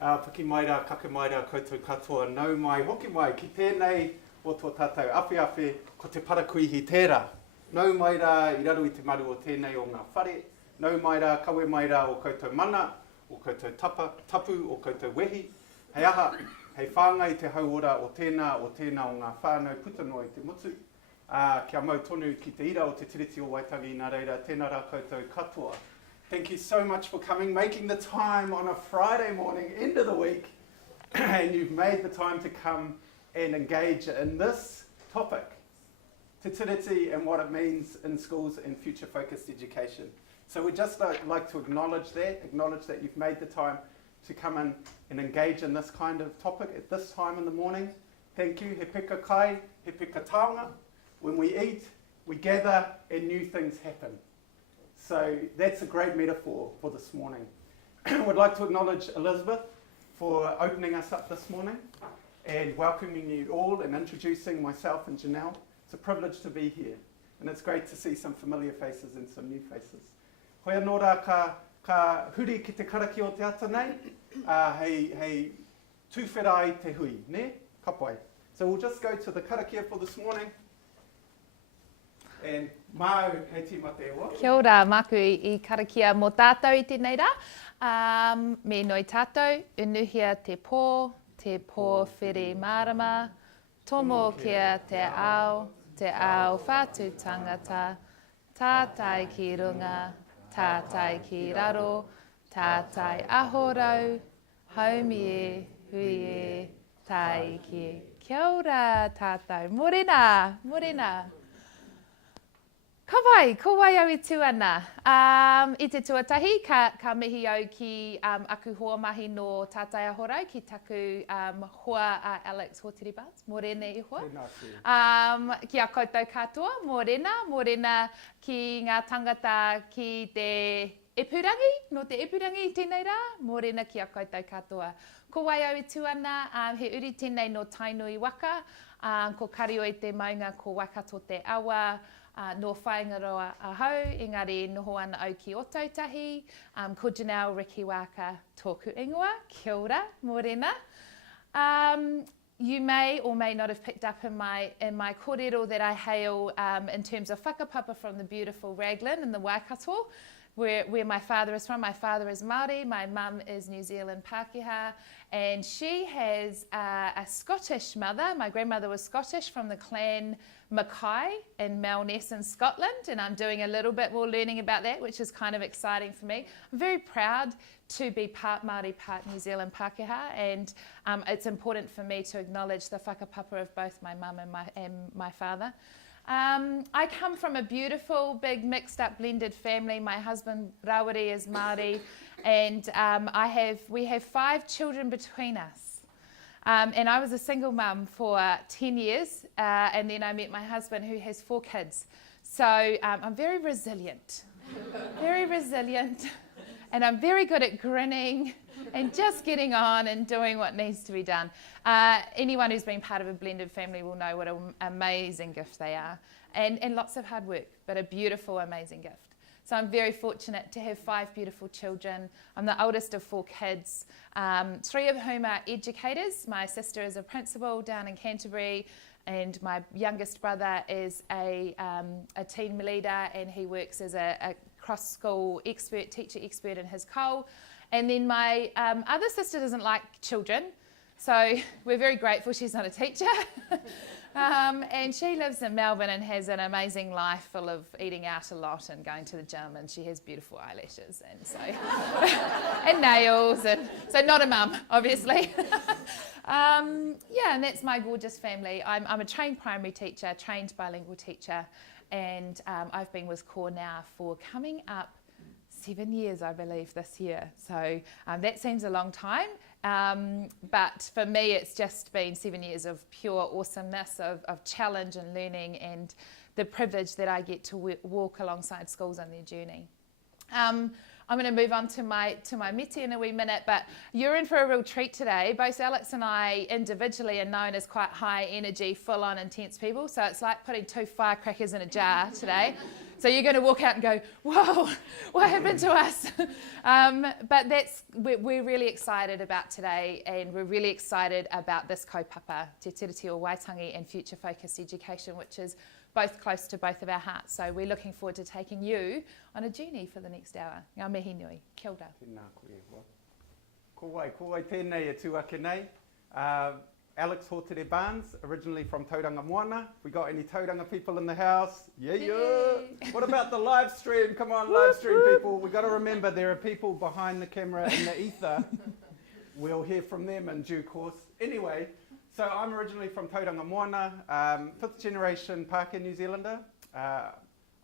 Paki mai rā, kaka mai rā, koutou katoa, nau mai, hoki mai, ki tēnei o tō tātou awhi ko te parakuihi tērā. Nau mai rā, I raru I te maru o tēnei o ngā whare, nau mai rā, kawe mai rā o koutou mana, o koutou tapu, o koutou wehi. Hei aha, hei whāngai te hauora o tēnā o ngā whānau putanoi te mutu. Kia mau tonu ki te ira o te tiriti o Waitangi, nā reira, tēnā rā koutou katoa. Thank you so much for coming, making the time on a Friday morning, end of the week, and you've made the time to come and engage in this topic, te tiriti and what it means in schools and future-focused education. So we'd just like to acknowledge that you've made the time to come in and engage in this kind of topic at this time in the morning. Thank you, he pika kai, he pika taonga. When we eat, we gather and new things happen. So that's a great metaphor for this morning. I would like to acknowledge Elizabeth for opening us up this morning and welcoming you all and introducing myself and Janelle. It's a privilege to be here, and it's great to see some familiar faces and some new faces. Hoi anō rā ka huri ki te karaki o te ata nei, hei tūwhera te hui, ne? Ka pai. So we'll just go to the karakia for this morning. And mau hei tima te ua. Kia ora, maku I karakia mō tātou I tēnei rā. Me noi tātou, unuhia te pō where marama, tomo kia te ao whātu tangata, tātai ki runga, tātai ki raro, tātai ahorau, haumi e, hui e, tai ki. Kia ora tātou, morena. Ka wai, ko wai au I tū ana. I te tuatahi, ka mihi au ki aku hoa mahi no tātai ahorau ki taku hoa Alex Hotiribats, morena I hoa. Ki a koutou katoa, morena ki ngā tangata ki te epurangi, no te epurangi I tēnei rā, morena ki a koutou katoa. Ko wai au I tū ana, he uri tēnei no tainui waka, ko kari o I te maunga ko waka tō te awa, no whaingaroa ahau, engari noho ana au ki o tautahi, ko Janelle Riki-Waaka tōku ingoa, kia ora, morena. You may or may not have picked up in my kōrero that I hail in terms of whakapapa from the beautiful Raglan in the Waikato, where my father is from. My father is Māori, my mum is New Zealand Pākehā, and she has a Scottish mother. My grandmother was Scottish from the clan Mackay in Melness in Scotland, and I'm doing a little bit more learning about that, which is kind of exciting for me. I'm very proud to be part Māori, part New Zealand Pākehā, and it's important for me to acknowledge the whakapapa of both my mum and my father. I come from a beautiful, big, mixed-up, blended family. My husband, Rawiri, is Māori, and we have 5 children between us. And I was a single mum for 10 years, and then I met my husband who has 4 kids. So I'm very resilient, and I'm very good at grinning and just getting on and doing what needs to be done. Anyone who's been part of a blended family will know what an amazing gift they are, and lots of hard work, but a beautiful, amazing gift. So I'm very fortunate to have 5 beautiful children. I'm the oldest of 4 kids, 3 of whom are educators. My sister is a principal down in Canterbury, and my youngest brother is a team leader, and he works as a cross-school teacher expert in his coal. And then my other sister doesn't like children, so we're very grateful she's not a teacher. And she lives in Melbourne and has an amazing life full of eating out a lot and going to the gym, and she has beautiful eyelashes and so and nails, and so not a mum, obviously. Yeah, and that's my gorgeous family. I'm a trained primary teacher, trained bilingual teacher, and I've been with CORE now for coming up 7 years, I believe, this year. So that seems a long time, but for me it's just been 7 years of pure awesomeness, of challenge and learning, and the privilege that I get to walk alongside schools on their journey. I'm going to move on to my mete in a wee minute, but you're in for a real treat today. Both Alex and I individually are known as quite high energy, full on intense people, so it's like putting 2 firecrackers in a jar today. So you're going to walk out and go, whoa, what happened to us? But we're really excited about today, and we're really excited about this kaupapa, Te Tiriti o Waitangi and Future Focused Education, which is both close to both of our hearts. So we're looking forward to taking you on a journey for the next hour. Ngā mihi nui. Kia ora. Tēnā koe. Ko wai tēnei e tūake nei. Alex Hotere Barnes, originally from Tauranga Moana. We got any Tauranga people in the house? Yeah. What about the live stream? Come on, live stream people. We've got to remember there are people behind the camera in the ether. We'll hear from them in due course. Anyway, so I'm originally from Tauranga Moana, 5th generation Pākehā New Zealander,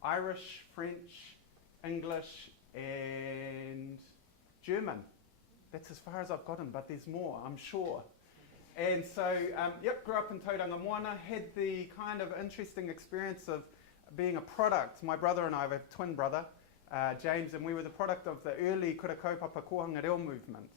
Irish, French, English and German. That's as far as I've gotten, but there's more, I'm sure. And so, grew up in Tauranga Moana, had the kind of interesting experience of being a product. My brother and I have a twin brother, James, and we were the product of the early kura kaupapa kohanga reo movement.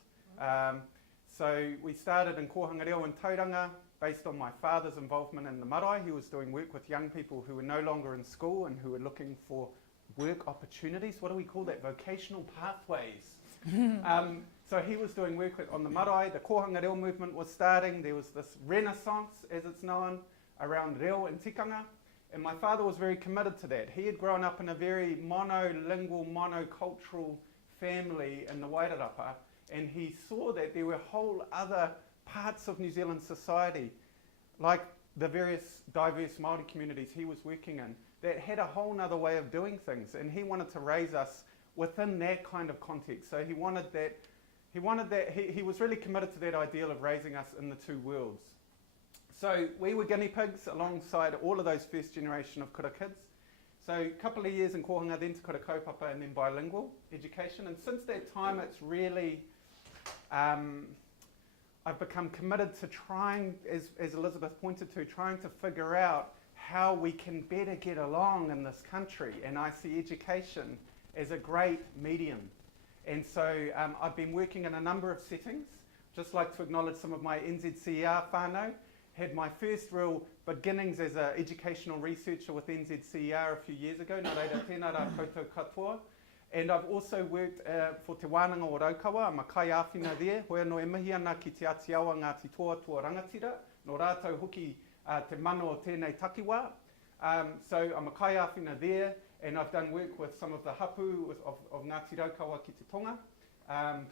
So we started in kohanga reo in Tauranga, based on my father's involvement in the marae. He was doing work with young people who were no longer in school and who were looking for work opportunities. What do we call that? Vocational pathways. So he was doing work on the marae. The kohanga reo movement was starting. There was this renaissance, as it's known, around reo and tikanga. And my father was very committed to that. He had grown up in a very monolingual, monocultural family in the Wairarapa, and he saw that there were whole other parts of New Zealand society, like the various diverse Māori communities he was working in, that had a whole other way of doing things, and he wanted to raise us within that kind of context. So he was really committed to that ideal of raising us in the two worlds. So we were guinea pigs alongside all of those first generation of kura kids. So a couple of years in kohanga, then to kura kaupapa, and then bilingual education. And since that time, it's really, I've become committed to trying, as Elizabeth pointed to, trying to figure out how we can better get along in this country. And I see education as a great medium. And so I've been working in a number of settings. Just like to acknowledge some of my NZCER whānau. Had my first real beginnings as an educational researcher with NZCER a few years ago, nā reira tēnā rā koutou katoa. And I've also worked for Te Wānanga o Raukawa. I'm a kai āwhina there. Hoi anō e mihi ana ki te atiawa Ngāti Toa Rangatira. Nō rātou hoki te mano o tēnei takiwā. So I'm a kai āwhina there, and I've done work with some of the hapu of Ngāti Raukawa ki te tonga,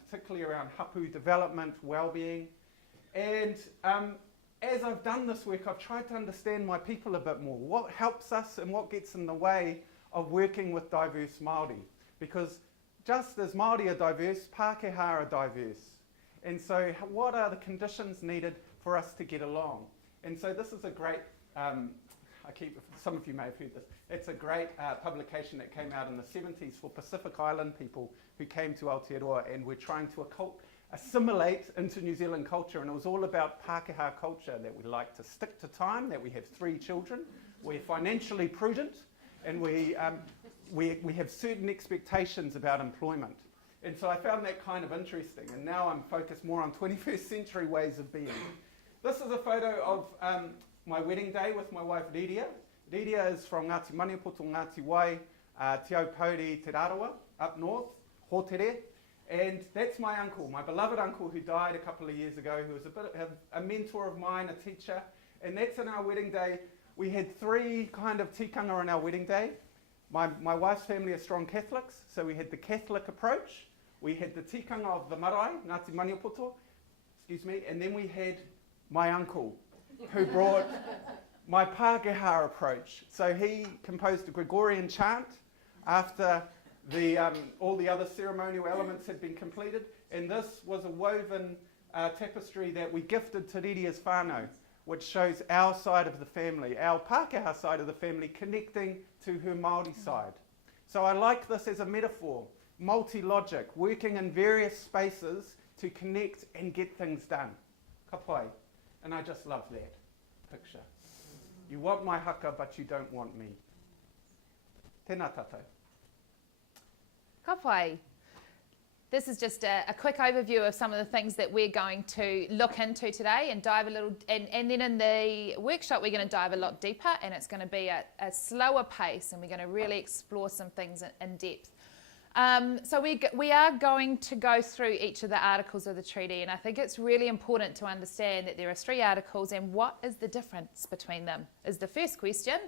particularly around hapu development, well-being. And as I've done this work, I've tried to understand my people a bit more. What helps us and what gets in the way of working with diverse Māori? Because just as Māori are diverse, Pākehā are diverse. And so what are the conditions needed for us to get along? And so this is a great, some of you may have heard this, it's a great publication that came out in the 70s for Pacific Island people who came to Aotearoa and were trying to assimilate into New Zealand culture. And it was all about Pākehā culture, that we like to stick to time, that we have 3 children, we're financially prudent, and we have certain expectations about employment. And so I found that kind of interesting, and now I'm focused more on 21st century ways of being. This is a photo of my wedding day with my wife Lidia. Lidia is from Ngāti Maniapoto, Ngāti Wai, Te Aupauri, Te Rarawa, up north, Hotere. And that's my uncle, my beloved uncle who died a couple of years ago, who was a mentor of mine, a teacher. And that's in our wedding day. We had 3 kind of tikanga on our wedding day. My wife's family are strong Catholics, so we had the Catholic approach. We had the tikanga of the marae, Ngāti Maniapoto, and then we had my uncle, who brought my Pākehā approach. So he composed a Gregorian chant after all the other ceremonial elements had been completed, and this was a woven tapestry that we gifted to Riria's whānau, which shows our side of the family, our Pākehā side of the family connecting to her Māori side. So I like this as a metaphor, multi-logic, working in various spaces to connect and get things done. Ka pai. And I just love that picture. You want my haka, but you don't want me. Tēnā tātou. Ka pai. this is just a quick overview of some of the things that we're going to look into today and dive a little, and then in the workshop we're going to dive a lot deeper, and it's going to be a slower pace, and we're going to really explore some things in depth. So we are going to go through each of the articles of the treaty, and I think it's really important to understand that there are 3 articles, and what is the difference between them is the first question.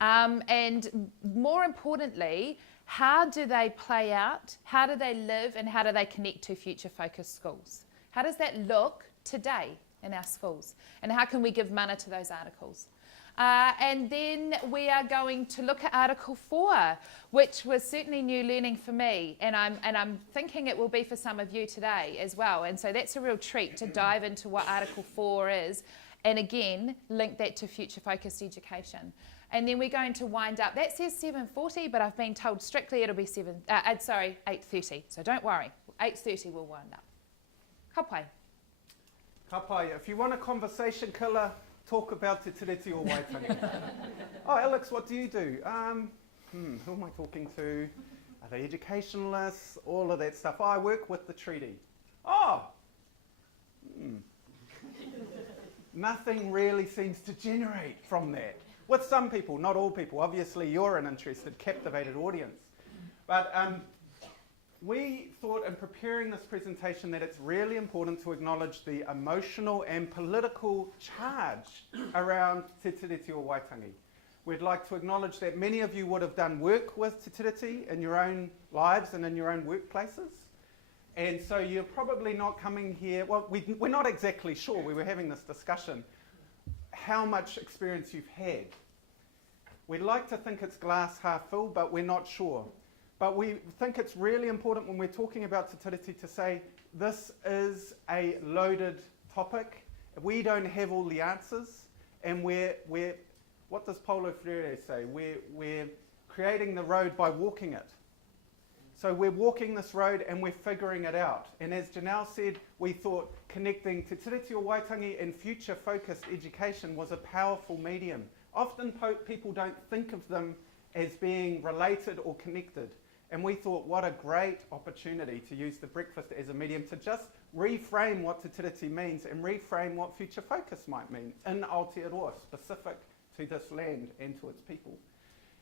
And more importantly, how do they play out, how do they live, and how do they connect to future-focused schools? How does that look today in our schools, and how can we give mana to those articles? And then we are going to look at Article 4, which was certainly new learning for me, and I'm thinking it will be for some of you today as well. And so that's a real treat to dive into what Article 4 is, and again, link that to future-focused education. And then we're going to wind up. That says 7:40, but I've been told strictly it'll be 8:30. So don't worry, 8:30 we'll wind up. Ka pai. Ka pai. If you want a conversation killer, talk about Te Tiriti or Waitangi. Oh, Alex, what do you do? Who am I talking to? Are they educationalists? All of that stuff. Oh, I work with the treaty. Oh! Nothing really seems to generate from that. With some people, not all people. Obviously, you're an interested, captivated audience. But we thought in preparing this presentation that it's really important to acknowledge the emotional and political charge around Te Tiriti or Waitangi. We'd like to acknowledge that many of you would have done work with Te Tiriti in your own lives and in your own workplaces. And so you're probably not coming here, well, we're not exactly sure, we were having this discussion, how much experience you've had. We'd like to think it's glass half full, but we're not sure. But we think it's really important when we're talking about Te Tiriti to say this is a loaded topic. We don't have all the answers, and we're what does Paulo Freire say? We're creating the road by walking it. So we're walking this road and we're figuring it out. And as Janelle said, we thought connecting Te Tiriti or Waitangi and future-focused education was a powerful medium. Often people don't think of them as being related or connected. And we thought, what a great opportunity to use the breakfast as a medium to just reframe what Te Tiriti means and reframe what future focus might mean in Aotearoa, specific to this land and to its people.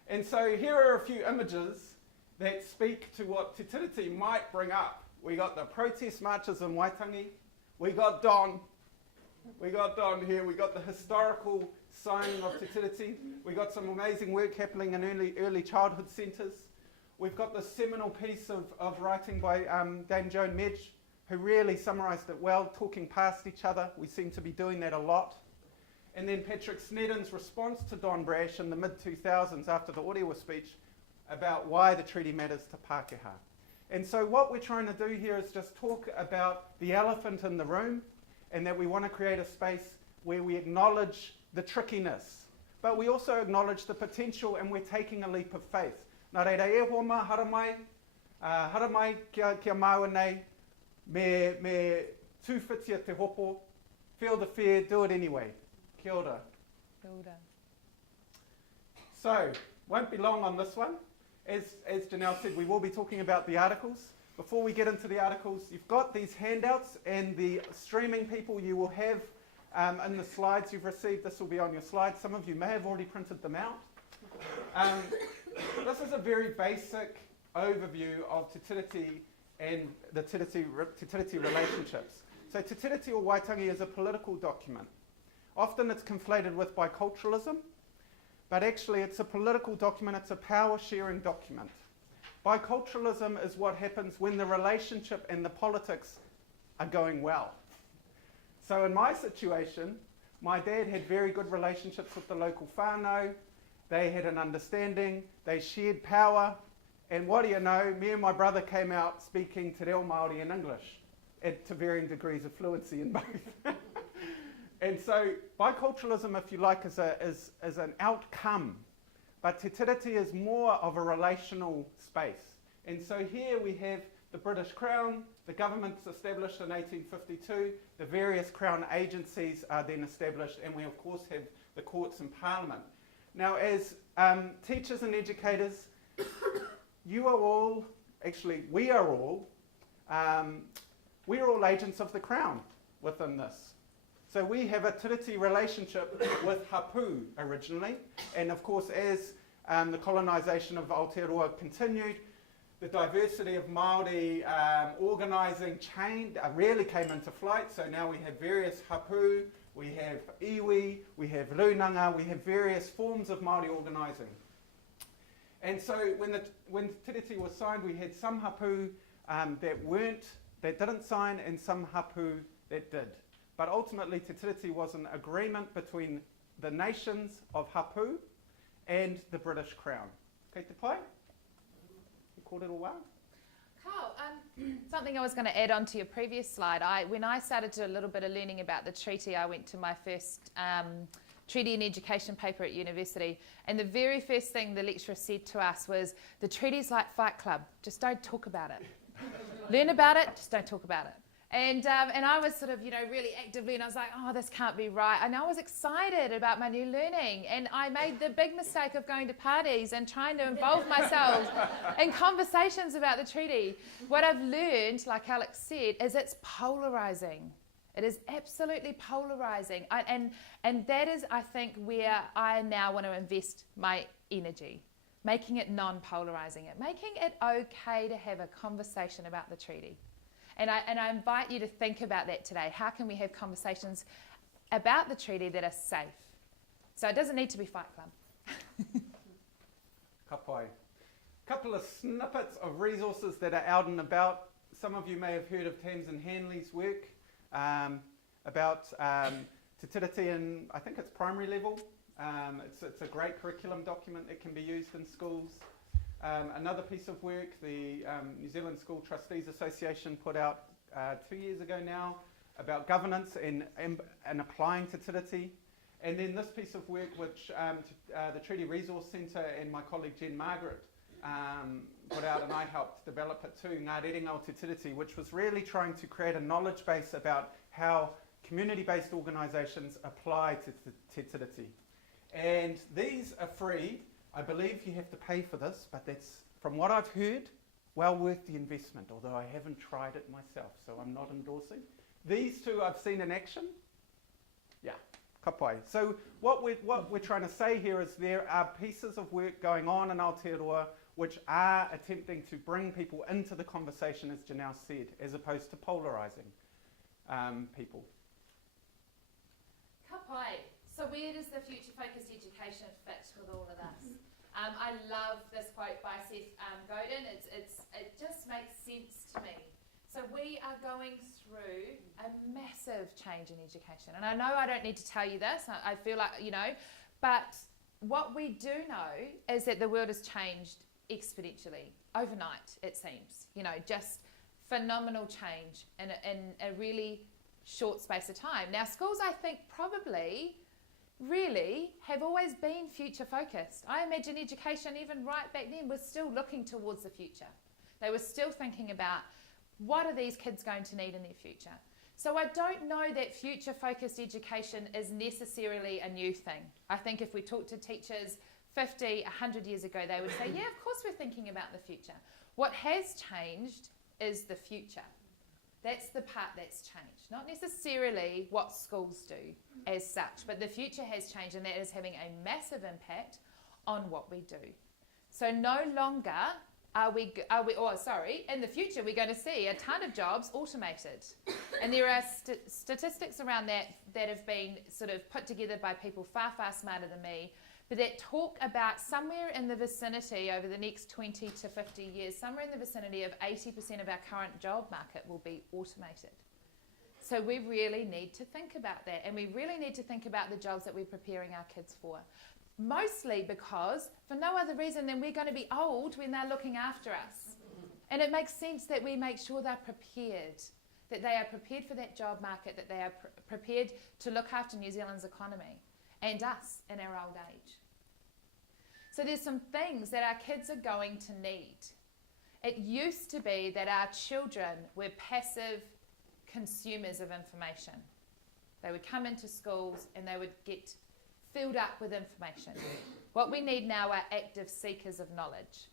And so here are a few images that speak to what Te Tiriti might bring up. We got the protest marches in Waitangi. We got Don here. We got the historical signing of Te Tiriti. We got some amazing work happening in early childhood centres. We've got the seminal piece of writing by Dame Joan Medge, who really summarised it well, talking past each other. We seem to be doing that a lot. And then Patrick Snedden's response to Don Brash in the mid-2000s after the Orewa speech about why the treaty matters to Pākehā. And so what we're trying to do here is just talk about the elephant in the room, and that we want to create a space where we acknowledge the trickiness, but we also acknowledge the potential, and we're taking a leap of faith. Nā reira e hoa mā haramai kia māua nei, me tūwhitia te hopo, feel the fear, do it anyway. Kia ora. Kia ora. So, won't be long on this one. As Janelle said, we will be talking about the articles. Before we get into the articles, you've got these handouts, and the streaming people you will have in the slides you've received. This will be on your slides. Some of you may have already printed them out. This is a very basic overview of Te Tiriti and the Te Tiriti relationships. So Te Tiriti or Waitangi is a political document. Often it's conflated with biculturalism, but actually it's a political document, it's a power-sharing document. Biculturalism is what happens when the relationship and the politics are going well. So in my situation, my dad had very good relationships with the local whānau. They had an understanding, they shared power, and what do you know, me and my brother came out speaking Te Reo Māori and English to varying degrees of fluency in both. And so biculturalism, if you like, is an outcome, but Te Tiriti is more of a relational space. And so here we have the British Crown, the government's established in 1852, the various Crown agencies are then established, and we of course have the courts and Parliament. Now as teachers and educators, you are all, actually we are all, we're all agents of the Crown within this. So we have a tiriti relationship with hapu originally, and of course as the colonisation of Aotearoa continued, the diversity of Māori organising really came into flight. So now we have various hapu, we have iwi, we have runanga, we have various forms of Māori organising. And so when tiriti was signed, we had some hapu that didn't sign and some hapu that did. But ultimately, Te Tiriti was an agreement between the nations of hapu and the British Crown. Kei te pai? Kōrero wā? Carl, something I was going to add on to your previous slide. When I started to do a little bit of learning about the treaty, I went to my first treaty and education paper at university, and the very first thing the lecturer said to us was, the treaty's like Fight Club, just don't talk about it. Learn about it, just don't talk about it. And I was sort of, really actively, and I was like, oh, this can't be right. And I was excited about my new learning. And I made the big mistake of going to parties and trying to involve myself in conversations about the treaty. What I've learned, like Alex said, is it's polarising. It is absolutely polarising. And that is, I think, where I now want to invest my energy. Making it non-polarising it. Making it okay to have a conversation about the treaty. And I invite you to think about that today. How can we have conversations about the treaty that are safe? So it doesn't need to be Fight Club. Ka pai. Couple of snippets of resources that are out and about. Some of you may have heard of Tamsin Hanley's work about Te Tiriti in, I think it's primary level. It's a great curriculum document that can be used in schools. Another piece of work the New Zealand School Trustees Association put out 2 years ago now about governance and applying Te Tiriti. And then this piece of work which the Treaty Resource Centre and my colleague Jen Margaret put out, and I helped develop it too, Ngā Rerenga o Te Tiriti, which was really trying to create a knowledge base about how community-based organisations apply to Te Tiriti. And these are free. I believe you have to pay for this, but that's, from what I've heard, well worth the investment, although I haven't tried it myself, so I'm not endorsing. These two I've seen in action. Yeah, ka pai. So what we're trying to say here is there are pieces of work going on in Aotearoa which are attempting to bring people into the conversation, as Janelle said, as opposed to polarising people. Ka pai. So where does the future-focused education fit with all of this? I love this quote by Seth Godin. It just makes sense to me. So we are going through a massive change in education. And I know I don't need to tell you this. I feel like, but what we do know is that the world has changed exponentially, overnight, it seems. Just phenomenal change in a really short space of time. Now, schools, I think, probably really have always been future focused. I imagine education, even right back then, was still looking towards the future. They were still thinking about what are these kids going to need in their future. So I don't know that future focused education is necessarily a new thing. I think if we talk to teachers 50, 100 years ago, they would say, yeah, of course we're thinking about the future. What has changed is the future. That's the part that's changed. Not necessarily what schools do as such, but the future has changed, and that is having a massive impact on what we do. So no longer in the future we're going to see a ton of jobs automated. And there are statistics around that have been sort of put together by people far, far smarter than me, but that talk about somewhere in the vicinity over the next 20 to 50 years, somewhere in the vicinity of 80% of our current job market will be automated. So we really need to think about that, and we really need to think about the jobs that we're preparing our kids for. Mostly because, for no other reason than we're going to be old when they're looking after us. And it makes sense that we make sure they're prepared, that they are prepared for that job market, that they are prepared to look after New Zealand's economy and us in our old age. So there's some things that our kids are going to need. It used to be that our children were passive consumers of information. They would come into schools and they would get filled up with information. What we need now are active seekers of knowledge.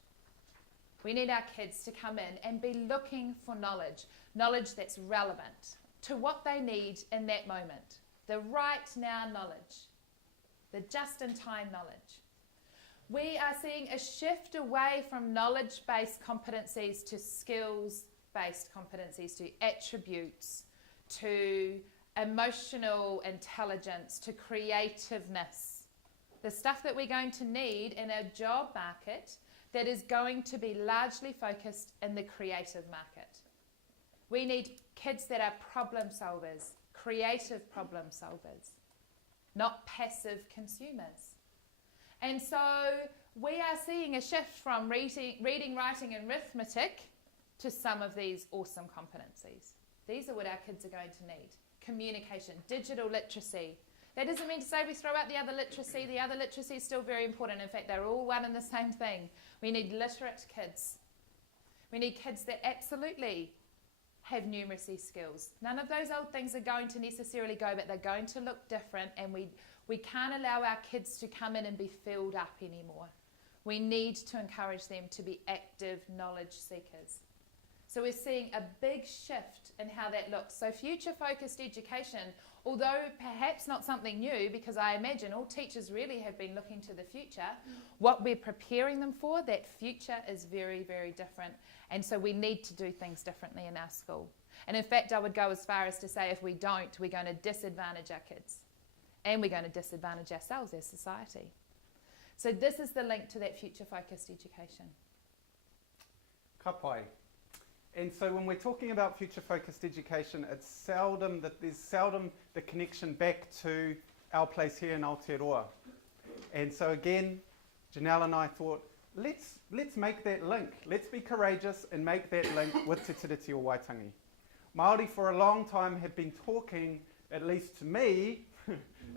We need our kids to come in and be looking for knowledge that's relevant to what they need in that moment. The right now knowledge, the just-in-time knowledge. We are seeing a shift away from knowledge-based competencies to skills-based competencies, to attributes, to emotional intelligence, to creativeness. The stuff that we're going to need in a job market that is going to be largely focused in the creative market. We need kids that are problem solvers, creative problem solvers, not passive consumers. And so we are seeing a shift from reading, writing and arithmetic to some of these awesome competencies. These are what our kids are going to need. Communication, digital literacy. That doesn't mean to say we throw out the other literacy. The other literacy is still very important. In fact, they're all one and the same thing. We need literate kids. We need kids that absolutely have numeracy skills. None of those old things are going to necessarily go, but they're going to look different, and we can't allow our kids to come in and be filled up anymore. We need to encourage them to be active knowledge seekers. So we're seeing a big shift in how that looks. So future-focused education, although perhaps not something new, because I imagine all teachers really have been looking to the future, what we're preparing them for, that future is very, very different. And so we need to do things differently in our school. And in fact, I would go as far as to say if we don't, we're going to disadvantage our kids. And we're going to disadvantage ourselves as society. So this is the link to that future-focused education. Ka pai. And so when we're talking about future-focused education, there's seldom the connection back to our place here in Aotearoa. And so again, Janelle and I thought, let's make that link. Let's be courageous and make that link with Te Tiriti o Waitangi. Māori for a long time have been talking, at least to me,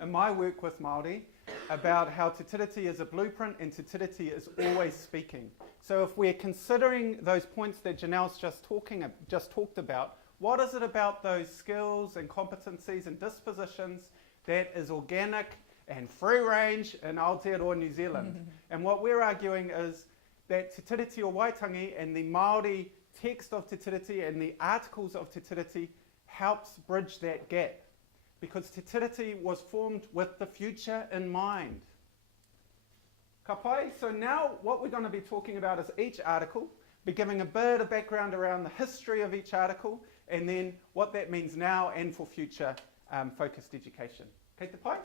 in my work with Māori, about how Te Tiriti is a blueprint and Te Tiriti is always speaking. So if we're considering those points that Janelle's just talked about, what is it about those skills and competencies and dispositions that is organic and free range in Aotearoa, New Zealand? And what we're arguing is that Te Tiriti o Waitangi and the Māori text of Te Tiriti and the articles of Te Tiriti helps bridge that gap. Because Te Tiriti was formed with the future in mind. Ka pai? So now what we're going to be talking about is each article, be giving a bit of background around the history of each article, and then what that means now and for future focused education. Kei te pai?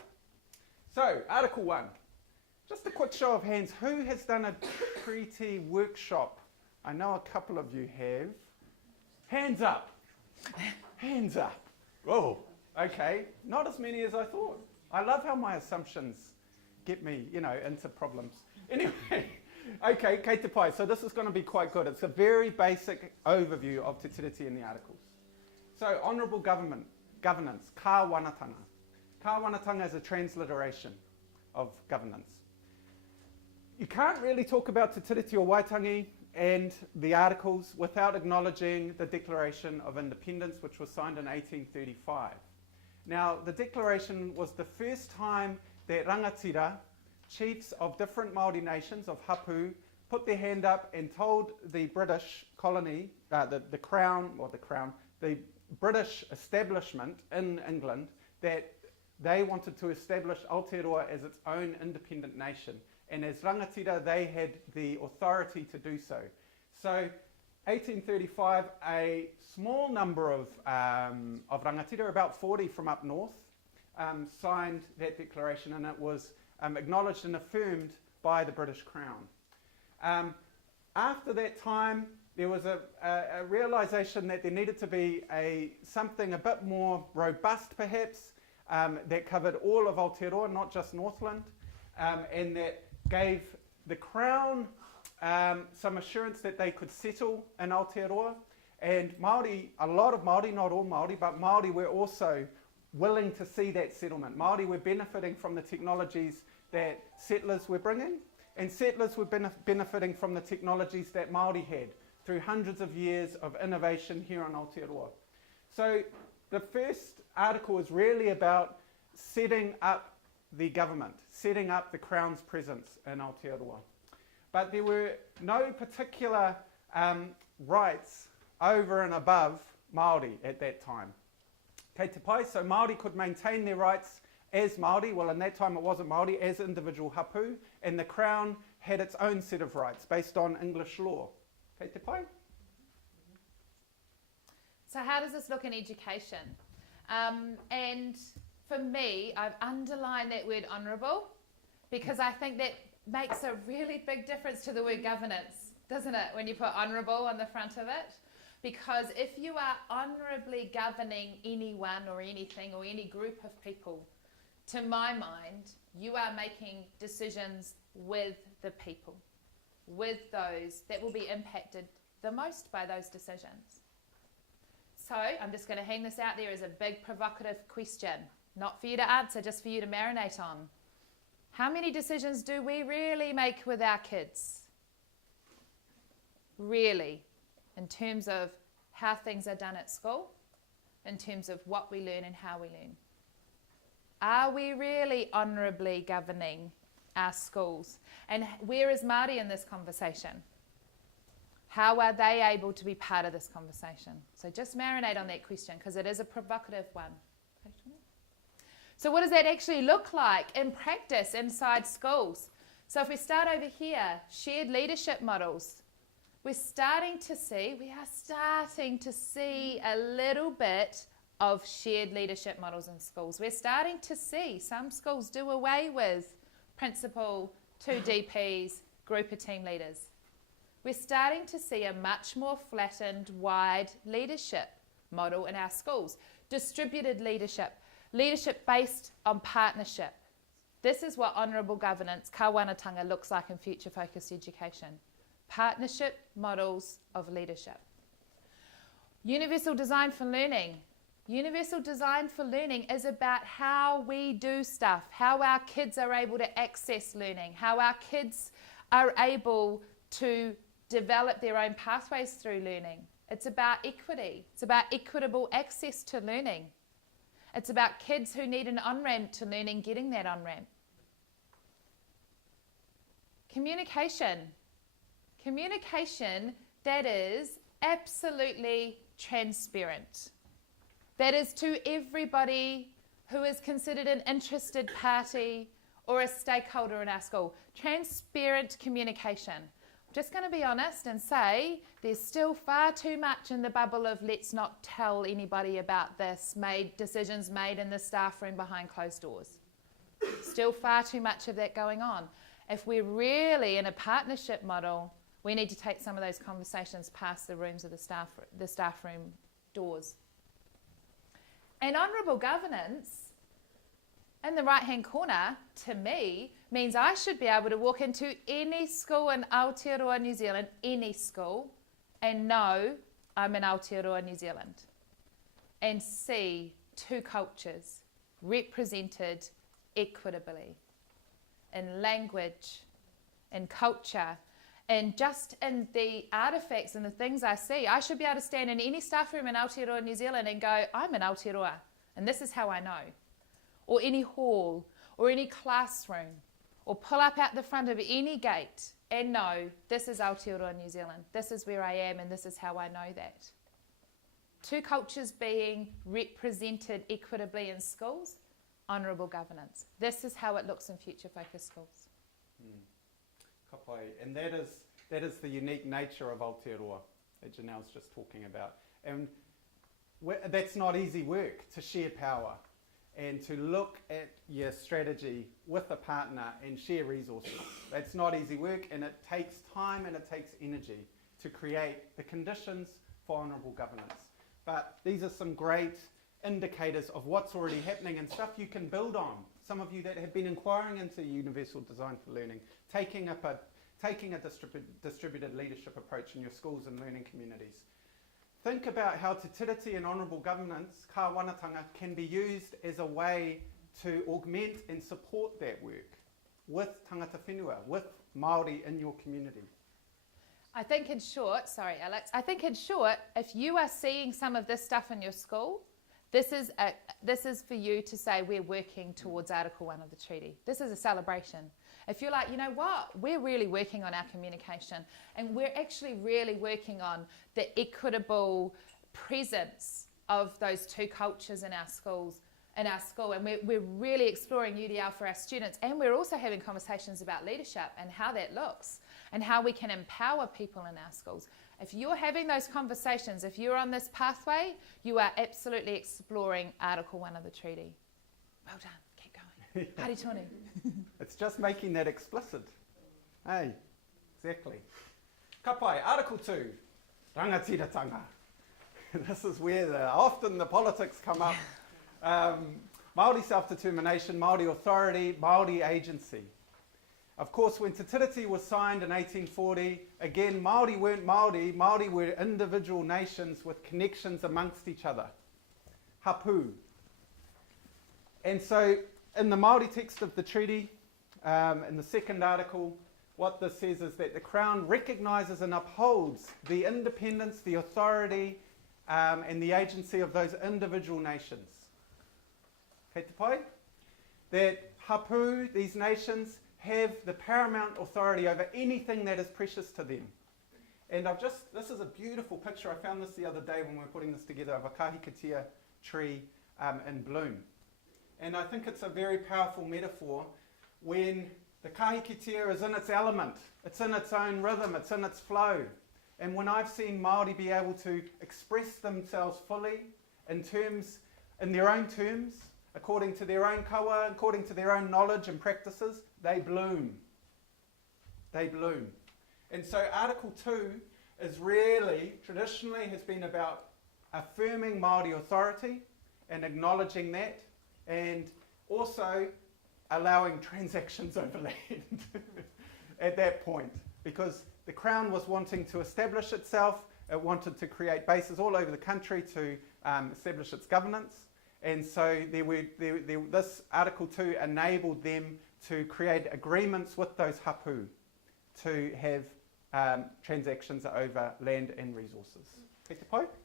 So, Article 1. Just a quick show of hands. Who has done a Tiriti workshop? I know a couple of you have. Hands up. Hands up. Whoa. Okay, not as many as I thought. I love how my assumptions get me, into problems. Anyway, okay, kei te pai. So this is going to be quite good. It's a very basic overview of Te Tiriti in the articles. So, honourable governance, ka wanatanga. Ka wanatanga is a transliteration of governance. You can't really talk about Te Tiriti o Waitangi and the articles without acknowledging the Declaration of Independence, which was signed in 1835. Now, the Declaration was the first time that rangatira, chiefs of different Māori nations, of hapu, put their hand up and told the British colony, the British establishment in England, that they wanted to establish Aotearoa as its own independent nation. And as rangatira, they had the authority to do so. So, 1835, a small number of rangatira, about 40 from up north, signed that declaration, and it was acknowledged and affirmed by the British Crown. After that time, there was a realisation that there needed to be something a bit more robust, perhaps, that covered all of Aotearoa, not just Northland, and that gave the Crown some assurance that they could settle in Aotearoa. And Māori, a lot of Māori, not all Māori, but Māori were also willing to see that settlement. Māori were benefiting from the technologies that settlers were bringing, and settlers were benefiting from the technologies that Māori had through hundreds of years of innovation here on Aotearoa. So the first article is really about setting up the government, setting up the Crown's presence in Aotearoa. But there were no particular rights over and above Māori at that time. Kei te pai, so Māori could maintain their rights as Māori, well in that time it wasn't Māori, as individual hapu, and the Crown had its own set of rights based on English law. Kei te pai? So how does this look in education? And for me, I've underlined that word honourable because I think that makes a really big difference to the word governance, doesn't it, when you put honourable on the front of it? Because if you are honourably governing anyone or anything or any group of people, to my mind, you are making decisions with the people, with those that will be impacted the most by those decisions. So I'm just going to hang this out there as a big provocative question, not for you to answer, just for you to marinate on. How many decisions do we really make with our kids? Really, in terms of how things are done at school, in terms of what we learn and how we learn. Are we really honourably governing our schools? And where is Māori in this conversation? How are they able to be part of this conversation? So just marinate on that question because it is a provocative one. So what does that actually look like in practice inside schools? So if we start over here, shared leadership models. We are starting to see a little bit of shared leadership models in schools. We're starting to see some schools do away with principal, 2 DPs, group of team leaders. We're starting to see a much more flattened, wide leadership model in our schools. Distributed leadership, leadership based on partnership. This is what honourable governance, kawanatanga, looks like in future-focused education. Partnership models of leadership. Universal design for learning. Universal design for learning is about how we do stuff, how our kids are able to access learning, how our kids are able to develop their own pathways through learning. It's about equity. It's about equitable access to learning. It's about kids who need an on-ramp to learning getting that on-ramp. Communication. Communication that is absolutely transparent. That is to everybody who is considered an interested party or a stakeholder in our school. Transparent communication. I'm just going to be honest and say there's still far too much in the bubble of let's not tell anybody about this, decisions made in the staff room behind closed doors. Still far too much of that going on. If we're really in a partnership model, we need to take some of those conversations past the rooms of the staff room doors. And honourable governance, in the right-hand corner, to me, means I should be able to walk into any school in Aotearoa, New Zealand, any school, and know I'm in Aotearoa, New Zealand, and see 2 cultures represented equitably in language, in culture, and just in the artefacts and the things I see. I should be able to stand in any staff room in Aotearoa, New Zealand and go, I'm in Aotearoa, and this is how I know. Or any hall, or any classroom, or pull up out the front of any gate and know, this is Aotearoa, New Zealand. This is where I am, and this is how I know that. 2 cultures being represented equitably in schools, honourable governance. This is how it looks in future-focused schools. And that is the unique nature of Aotearoa that Janelle's just talking about. And that's not easy work, to share power and to look at your strategy with a partner and share resources. That's not easy work, and it takes time and it takes energy to create the conditions for honourable governance. But these are some great indicators of what's already happening and stuff you can build on. Some of you that have been inquiring into universal design for learning, taking a distributed leadership approach in your schools and learning communities. Think about how Te Tiriti and honourable governance, kawanatanga, can be used as a way to augment and support that work with tangata whenua, with Māori in your community. I think in short, sorry Alex, if you are seeing some of this stuff in your school, This is for you to say we're working towards Article 1 of the treaty. This is a celebration. If you're like, you know what, we're really working on our communication, and we're actually really working on the equitable presence of those two cultures in our schools, and we're really exploring UDL for our students, and we're also having conversations about leadership and how that looks and how we can empower people in our schools. If you're having those conversations, if you're on this pathway, you are absolutely exploring Article 1 of the treaty. Well done, keep going. Hari tonu. It's just making that explicit. Hey, exactly. Ka pai, Article 2, rangatiratanga. This is where often the politics come up. Māori self-determination, Māori authority, Māori agency. Of course, when Te Tiriti was signed in 1840, again, Māori weren't Māori. Māori were individual nations with connections amongst each other. Hapu. And so, in the Māori text of the treaty, in the second article, what this says is that the Crown recognises and upholds the independence, the authority, and the agency of those individual nations. Kei te pai? That hapu, these nations, have the paramount authority over anything that is precious to them. And this is a beautiful picture. I found this the other day when we were putting this together of a kahikatea tree in bloom. And I think it's a very powerful metaphor when the kahikatea is in its element, it's in its own rhythm, it's in its flow. And when I've seen Māori be able to express themselves fully in their own terms, according to their own kawa, according to their own knowledge and practices, they bloom. They bloom. And so Article 2 is really, traditionally, has been about affirming Māori authority and acknowledging that, and also allowing transactions over land at that point, because the Crown was wanting to establish itself. It wanted to create bases all over the country to establish its governance. And so this Article 2 enabled them to create agreements with those hapu to have transactions over land and resources.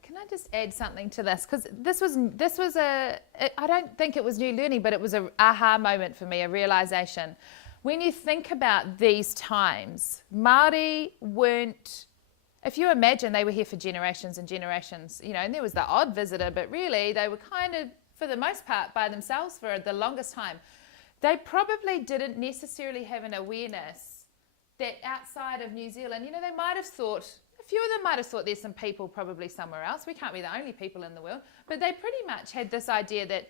Can I just add something to this? Because this was I don't think it was new learning, but it was an aha moment for me, a realisation. When you think about these times, Māori weren't, if you imagine they were here for generations and generations, and there was the odd visitor, but really they were kind of, for the most part, by themselves for the longest time. They probably didn't necessarily have an awareness that outside of New Zealand, they might have thought, a few of them might have thought there's some people probably somewhere else. We can't be the only people in the world. But they pretty much had this idea that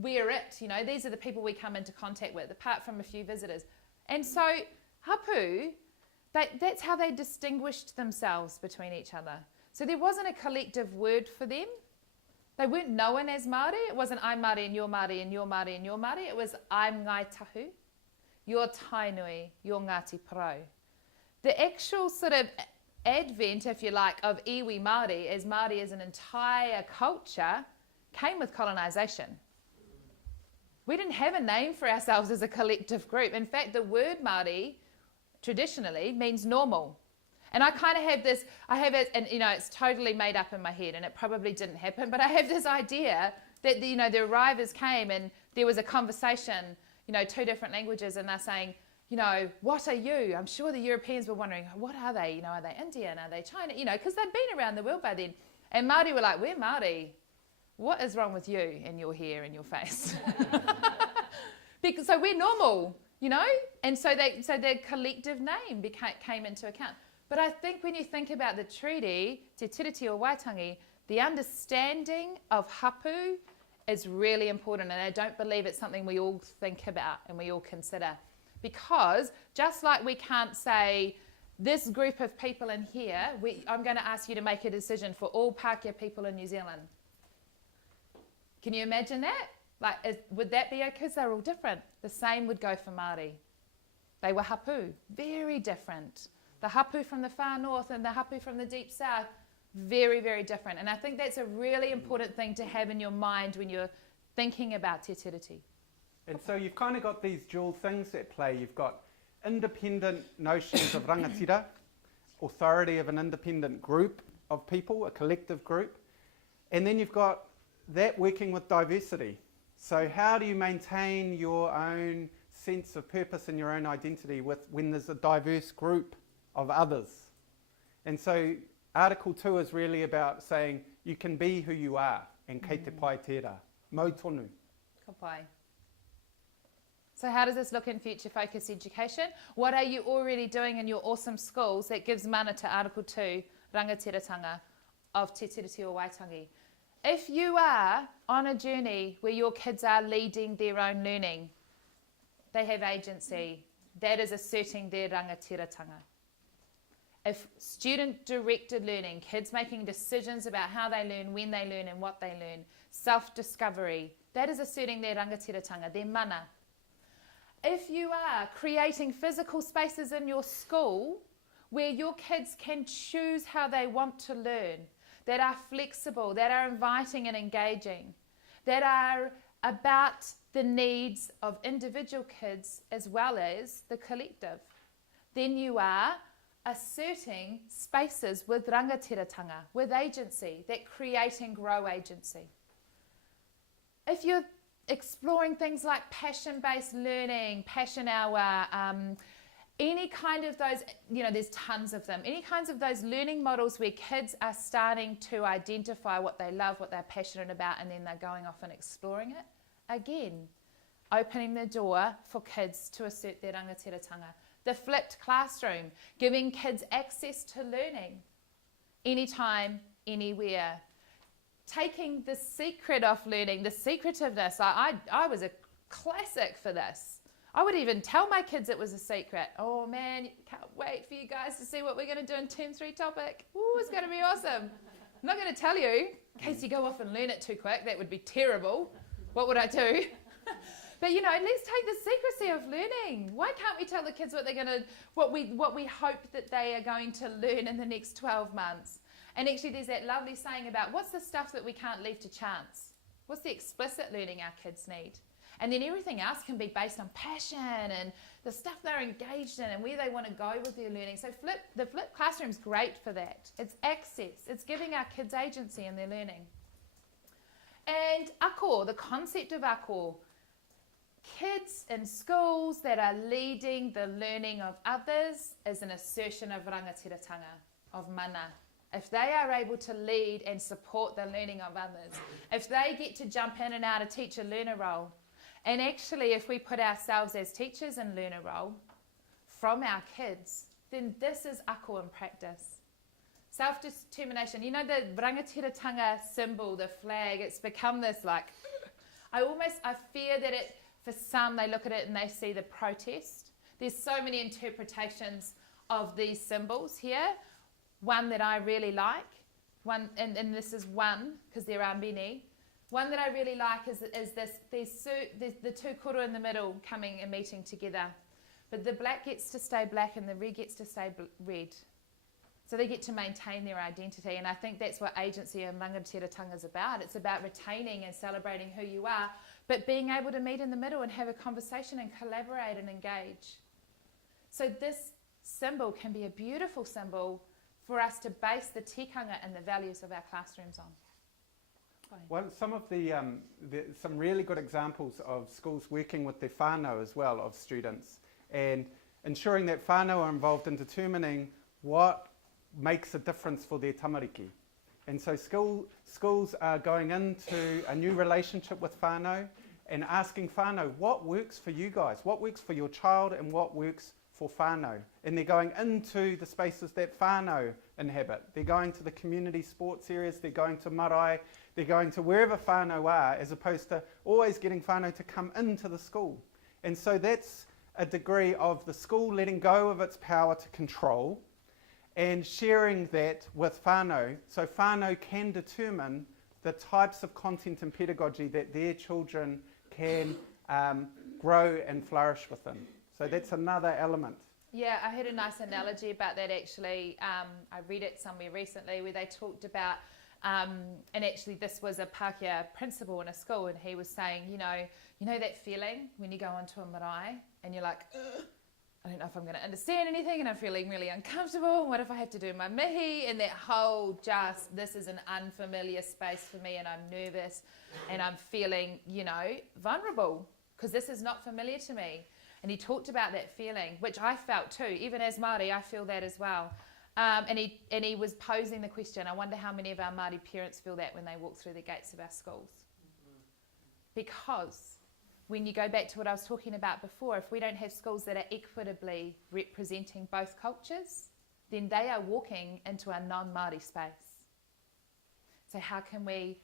we're it, these are the people we come into contact with, apart from a few visitors. And so hapu, that's how they distinguished themselves between each other. So there wasn't a collective word for them. They weren't known as Māori. It wasn't I'm Māori and you're Māori and you're Māori and you're Māori. It was I'm Ngai Tahu, you're Tainui, you're Ngāti Porou. The actual sort of advent, if you like, of iwi Māori as an entire culture came with colonisation. We didn't have a name for ourselves as a collective group. In fact, the word Māori traditionally means normal. And I kind of have this, and it's totally made up in my head and it probably didn't happen, but I have this idea that the arrivals came and there was a conversation, two different languages, and they're saying, what are you? I'm sure the Europeans were wondering, what are they? Are they Indian? Are they China? Because they'd been around the world by then. And Māori were like, we're Māori. What is wrong with you and your hair and your face? So we're normal, And so their collective name came into account. But I think when you think about the treaty, Te Tiriti or Waitangi, the understanding of hapu is really important, and I don't believe it's something we all think about and we all consider. Because just like we can't say, this group of people in here, I'm going to ask you to make a decision for all Pākehā people in New Zealand. Can you imagine that? Would that be okay? Because they're all different. The same would go for Māori. They were hapu, very different. The hapu from the far north and the hapu from the deep south, very, very different. And I think that's a really important thing to have in your mind when you're thinking about Te Tiriti. And so you've kind of got these dual things at play. You've got independent notions of rangatira, authority of an independent group of people, a collective group. And then you've got that working with diversity. So how do you maintain your own sense of purpose and your own identity when there's a diverse group of others? And so Article 2 is really about saying you can be who you are, and kei te pai tērā, mau tonu. Ka pai. So how does this look in future focus education? What are you already doing in your awesome schools that gives mana to Article 2, rangatiratanga of Te Tiriti o Waitangi? If you are on a journey where your kids are leading their own learning, they have agency, that is asserting their rangatiratanga. If student-directed learning, kids making decisions about how they learn, when they learn and what they learn, self-discovery, that is asserting their rangatiratanga, their mana. If you are creating physical spaces in your school where your kids can choose how they want to learn, that are flexible, that are inviting and engaging, that are about the needs of individual kids as well as the collective, then you are asserting spaces with rangatiratanga, with agency, that create and grow agency. If you're exploring things like passion-based learning, passion hour, any kind of those, there's tons of them, any kinds of those learning models where kids are starting to identify what they love, what they're passionate about, and then they're going off and exploring it, again, opening the door for kids to assert their rangatiratanga. The flipped classroom, giving kids access to learning anytime, anywhere. Taking the secret of learning, the secretiveness. I was a classic for this. I would even tell my kids it was a secret. Oh man, can't wait for you guys to see what we're going to do in Term 3 topic. Ooh, it's going to be awesome. I'm not going to tell you in case you go off and learn it too quick. That would be terrible. What would I do? But let's take the secrecy of learning. Why can't we tell the kids what we hope that they are going to learn in the next 12 months? And actually there's that lovely saying about what's the stuff that we can't leave to chance? What's the explicit learning our kids need? And then everything else can be based on passion and the stuff they're engaged in and where they want to go with their learning. So the flipped classroom's great for that. It's access. It's giving our kids agency in their learning. And ako, the concept of ako, kids in schools that are leading the learning of others is an assertion of rangatiratanga, of mana. If they are able to lead and support the learning of others, if they get to jump in and out of teacher-learner role, and actually if we put ourselves as teachers in learner role from our kids, then this is ako in practice. Self-determination. The rangatiratanga symbol, the flag, it's become this I fear that for some, they look at it and they see the protest. There's so many interpretations of these symbols here. One that I really like, and this is one, because there are many. One that I really like is the two koro in the middle coming and meeting together. But the black gets to stay black and the red gets to stay red. So they get to maintain their identity. And I think that's what agency and rangatiratanga is about. It's about retaining and celebrating who you are, but being able to meet in the middle and have a conversation and collaborate and engage. So this symbol can be a beautiful symbol for us to base the tikanga and the values of our classrooms on. Well, some of some really good examples of schools working with their whānau as well, of students, and ensuring that whānau are involved in determining what makes a difference for their tamariki. And so schools are going into a new relationship with whānau and asking whānau, what works for you guys? What works for your child and what works for whānau? And they're going into the spaces that whānau inhabit. They're going to the community sports areas, they're going to marae, they're going to wherever whānau are, as opposed to always getting whānau to come into the school. And so that's a degree of the school letting go of its power to control and sharing that with whānau, so whānau can determine the types of content and pedagogy that their children can grow and flourish within. So that's another element. Yeah, I heard a nice analogy about that actually. I read it somewhere recently where they talked about, and actually this was a Pākehā principal in a school, and he was saying, you know that feeling when you go into a marae and you're like, ugh, I don't know if I'm going to understand anything and I'm feeling really uncomfortable. What if I have to do my mihi? And that whole this is an unfamiliar space for me and I'm nervous and I'm feeling, vulnerable because this is not familiar to me. And he talked about that feeling, which I felt too. Even as Māori, I feel that as well. And he was posing the question, I wonder how many of our Māori parents feel that when they walk through the gates of our schools. Because when you go back to what I was talking about before, if we don't have schools that are equitably representing both cultures, then they are walking into a non-Māori space. So how can we,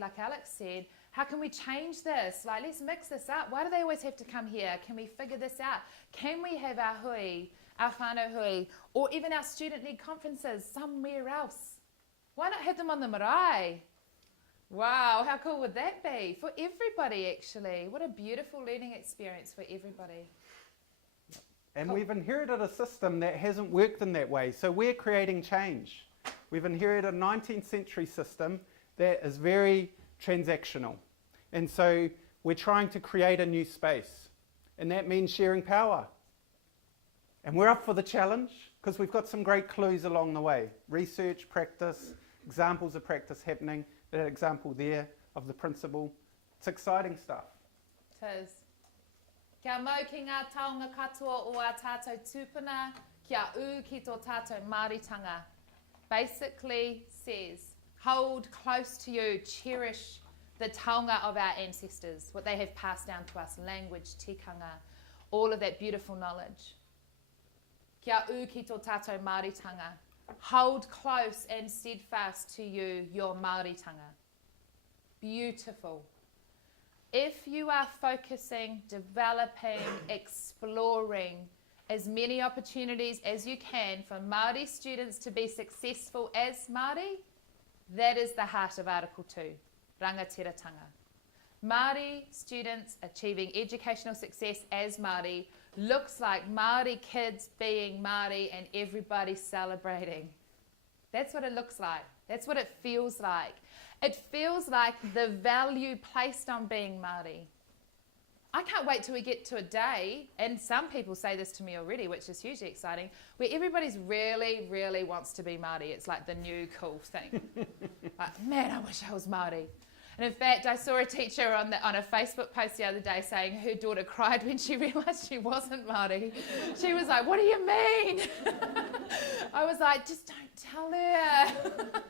like Alex said, how can we change this? Like, let's mix this up. Why do they always have to come here? Can we figure this out? Can we have our hui, our whānau hui, or even our student-led conferences somewhere else? Why not have them on the marae? Wow, how cool would that be? For everybody, actually. What a beautiful learning experience for everybody. And we've inherited a system that hasn't worked in that way, so we're creating change. We've inherited a 19th century system that is very transactional. And so we're trying to create a new space. And that means sharing power. And we're up for the challenge because we've got some great clues along the way. Research, practice, examples of practice happening. That example there of the principle. It's exciting stuff. It is. Kia mau ki ngā taonga katoa o a tātou tūpuna, kia ū ki tō tātou māoritanga. Basically says, hold close to you, cherish the taonga of our ancestors, what they have passed down to us, language, tikanga, all of that beautiful knowledge. Kia ū ki tō tātou māoritanga. Hold close and steadfast to you your Māoritanga. Beautiful. If you are focusing, developing, exploring as many opportunities as you can for Māori students to be successful as Māori, that is the heart of Article 2, rangatiratanga. Māori students achieving educational success as Māori looks like Māori kids being Māori and everybody celebrating. That's what it looks like. That's what it feels like. It feels like the value placed on being Māori. I can't wait till we get to a day, and some people say this to me already, which is hugely exciting, where everybody's really, really wants to be Māori. It's like the new cool thing. Like, man, I wish I was Māori. And in fact, I saw a teacher on a Facebook post the other day saying her daughter cried when she realised she wasn't Māori. She was like, what do you mean? I was like, just don't tell her.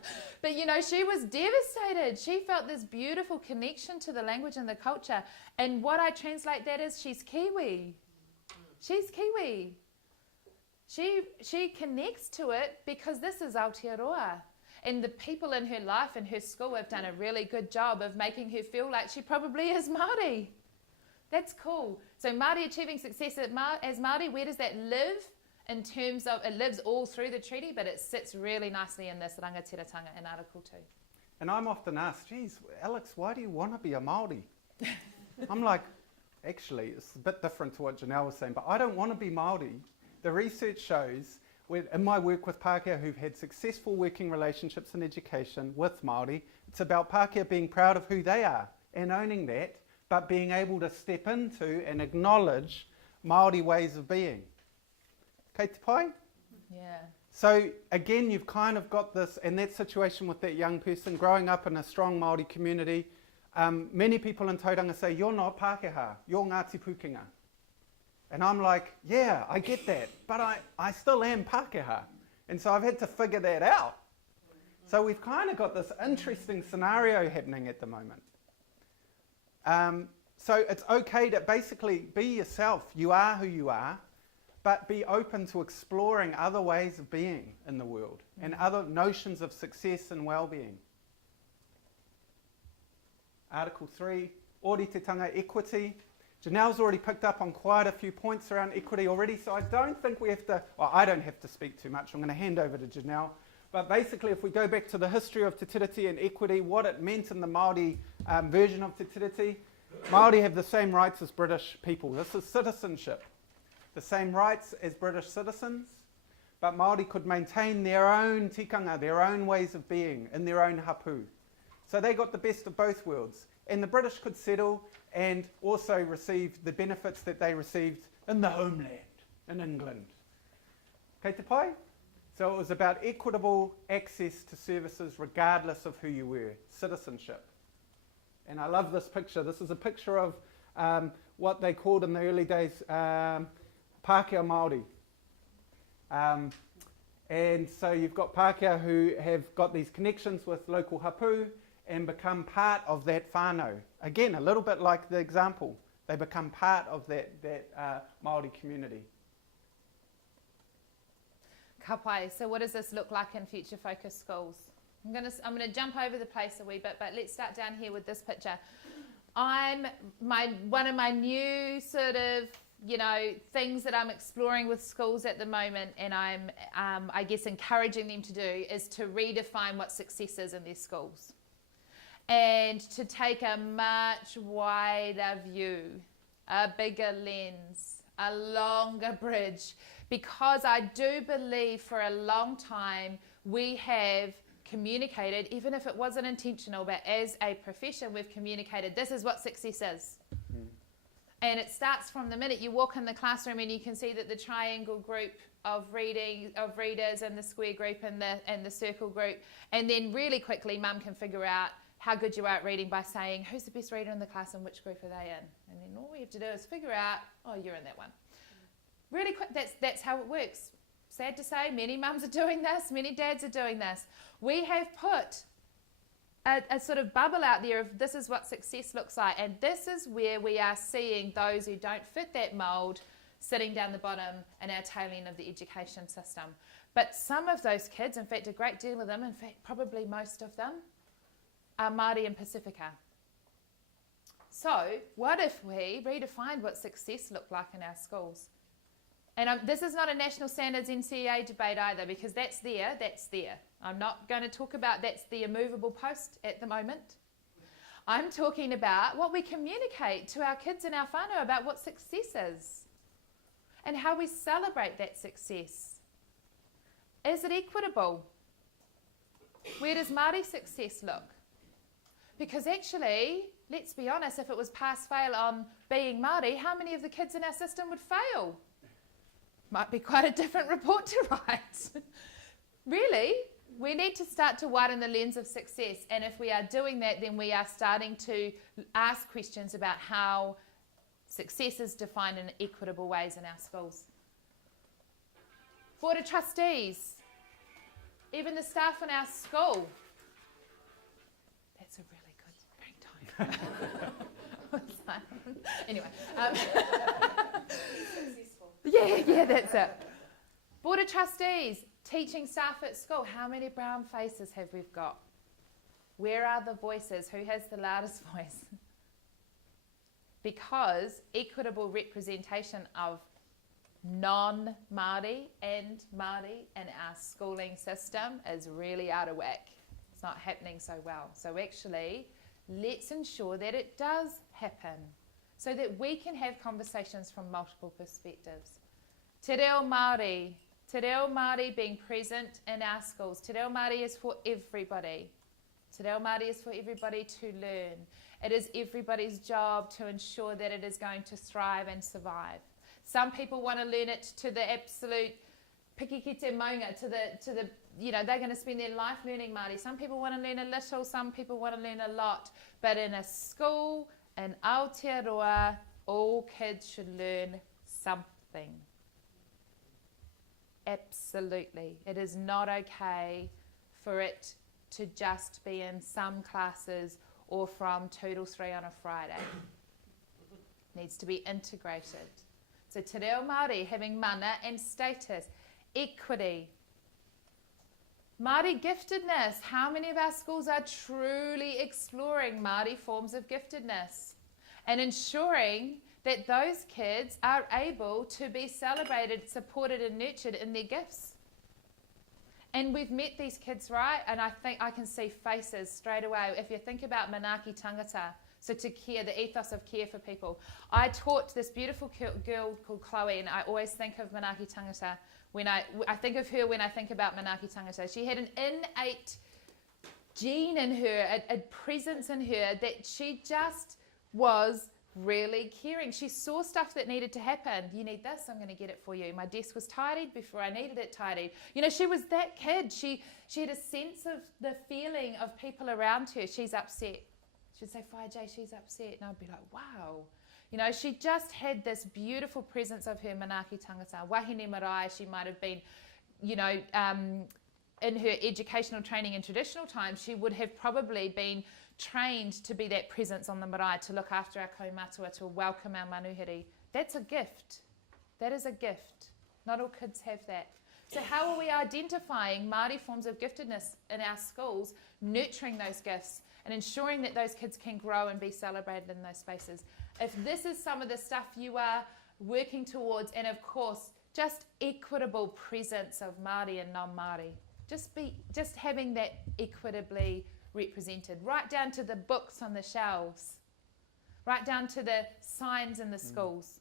But she was devastated. She felt this beautiful connection to the language and the culture. And what I translate that as, she's Kiwi. She's Kiwi. She connects to it because this is Aotearoa. And the people in her life and her school have done a really good job of making her feel like she probably is Māori. That's cool. So Māori achieving success as Māori, where does that live? In terms of, it lives all through the treaty, but it sits really nicely in this rangatiratanga in Article 2. And I'm often asked, geez, Alex, why do you want to be a Māori? I'm like, actually, it's a bit different to what Janelle was saying, but I don't want to be Māori. The research shows, in my work with Pākehā who've had successful working relationships in education with Māori, it's about Pākehā being proud of who they are and owning that, but being able to step into and acknowledge Māori ways of being. Kei te pai? Yeah. So again, you've kind of got this, and that situation with that young person growing up in a strong Māori community, many people in tauranga say, you're not Pākehā, you're Ngāti Pūkenga. And I'm like, yeah, I get that, but I still am Pākehā. And so I've had to figure that out. So we've kind of got this interesting scenario happening at the moment. So it's okay to basically be yourself. You are who you are, but be open to exploring other ways of being in the world and other notions of success and well-being. Article 3, ōritetanga, equity. Janelle's already picked up on quite a few points around equity already, so I don't think we have to, well, I don't have to speak too much. I'm going to hand over to Janelle. But basically, if we go back to the history of te tiriti and equity, what it meant in the Māori version of te tiriti, Māori have the same rights as British people. This is citizenship. The same rights as British citizens, but Māori could maintain their own tikanga, their own ways of being, in their own hapu. So they got the best of both worlds. And the British could settle and also receive the benefits that they received in the homeland. in England. Kei te pai? So it was about equitable access to services regardless of who you were, citizenship. And I love this picture. This is a picture of what they called in the early days Pākehā Māori. And so you've got Pākehā who have got these connections with local hapu and become part of that whānau. Again, a little bit like the example. They become part of that Māori community. Ka pai. So what does this look like in future focus schools? I'm gonna jump over the place a wee bit, but let's start down here with this picture. One of my new sort of, things that I'm exploring with schools at the moment, and I'm I guess encouraging them to do, is to redefine what success is in their schools, and to take a much wider view, a bigger lens, a longer bridge, because I do believe for a long time we have communicated, even if it wasn't intentional, but as a profession we've communicated this is what success is. And it starts from the minute you walk in the classroom and you can see that the triangle group of readers and the square group and the circle group, and then really quickly mum can figure out how good you are at reading by saying who's the best reader in the class and which group are they in, and then all we have to do is figure out, oh, you're in that one. Really quick, that's how it works. Sad to say, many mums are doing this, many dads are doing this. We have put a sort of bubble out there of this is what success looks like, and this is where we are seeing those who don't fit that mould sitting down the bottom in our tail end of the education system. But some of those kids, in fact a great deal of them, in fact probably most of them, are Māori and Pacifica. So what if we redefined what success looked like in our schools? And this is not a national standards NCEA debate either, because that's there. I'm not going to talk about that's the immovable post at the moment. I'm talking about what we communicate to our kids and our whānau about what success is and how we celebrate that success. Is it equitable? Where does Māori success look? Because actually, let's be honest, if it was pass-fail on being Māori, how many of the kids in our system would fail? Might be quite a different report to write. Really, we need to start to widen the lens of success, and if we are doing that, then we are starting to ask questions about how success is defined in equitable ways in our schools. Board of Trustees, even the staff in our school. That's a really good ringtone. Anyway. Yeah, that's it. Board of Trustees, teaching staff at school. How many brown faces have we got? Where are the voices? Who has the loudest voice? Because equitable representation of non-Māori and Māori in our schooling system is really out of whack. It's not happening so well. So actually, let's ensure that it does happen, so that we can have conversations from multiple perspectives. Te reo Māori being present in our schools. Te reo Māori is for everybody. Te reo Māori is for everybody to learn. It is everybody's job to ensure that it is going to thrive and survive. Some people want to learn it to the absolute piki ki te maunga, to the they're going to spend their life learning Māori. Some people want to learn a little, some people want to learn a lot. But in a school, in Aotearoa, all kids should learn something. Absolutely. It is not okay for it to just be in some classes or from 2 till 3 on a Friday. It needs to be integrated. So te reo Māori, having mana and status, equity. Māori giftedness. How many of our schools are truly exploring Māori forms of giftedness and ensuring that those kids are able to be celebrated, supported and nurtured in their gifts? And we've met these kids, right? And I think I can see faces straight away. If you think about manaaki tangata, so to care, the ethos of care for people. I taught this beautiful girl called Chloe, and I always think of manaaki tangata when I think of her when I think about manaaki tangata. She had an innate gene in her, a presence in her that she just was really caring. She saw stuff that needed to happen. You need this, I'm going to get it for you. My desk was tidied before I needed it tidied. You know, she was that kid. She had a sense of the feeling of people around her. She's upset. She'd say, "Whai Jay, she's upset." And I'd be like, wow. You know, she just had this beautiful presence of her manaaki tangata. Wahine marae, she might have been, you know, in her educational training in traditional times, she would have probably been trained to be that presence on the marae, to look after our kaumatua, to welcome our manuhiri. That's a gift. That is a gift. Not all kids have that. So how are we identifying Māori forms of giftedness in our schools, nurturing those gifts and ensuring that those kids can grow and be celebrated in those spaces? If this is some of the stuff you are working towards, and of course, just equitable presence of Māori and non-Māori, just having that equitably represented, right down to the books on the shelves, right down to the signs in the schools.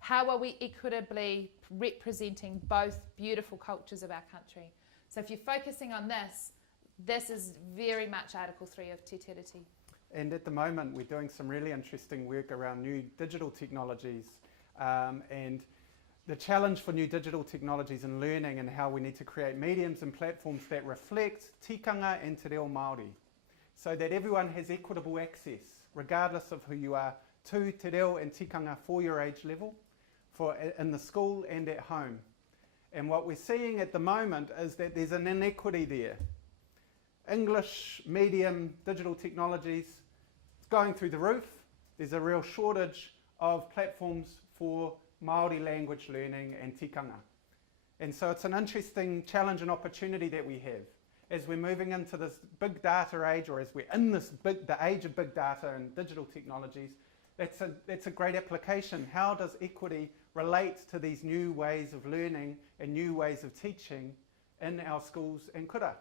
How are we equitably representing both beautiful cultures of our country? So if you're focusing on this, this is very much Article 3 of Te Tiriti. And at the moment, we're doing some really interesting work around new digital technologies, and the challenge for new digital technologies and learning, and how we need to create mediums and platforms that reflect tikanga and te reo Māori, so that everyone has equitable access, regardless of who you are, to te reo and tikanga for your age level, in the school and at home. And what we're seeing at the moment is that there's an inequity there. English medium digital technologies, it's going through the roof. There's a real shortage of platforms for Māori language learning and tikanga. And so it's an interesting challenge and opportunity that we have as we're moving into this big data age, or as we're in the age of big data and digital technologies. That's a great application. How does equity relate to these new ways of learning and new ways of teaching in our schools and kura,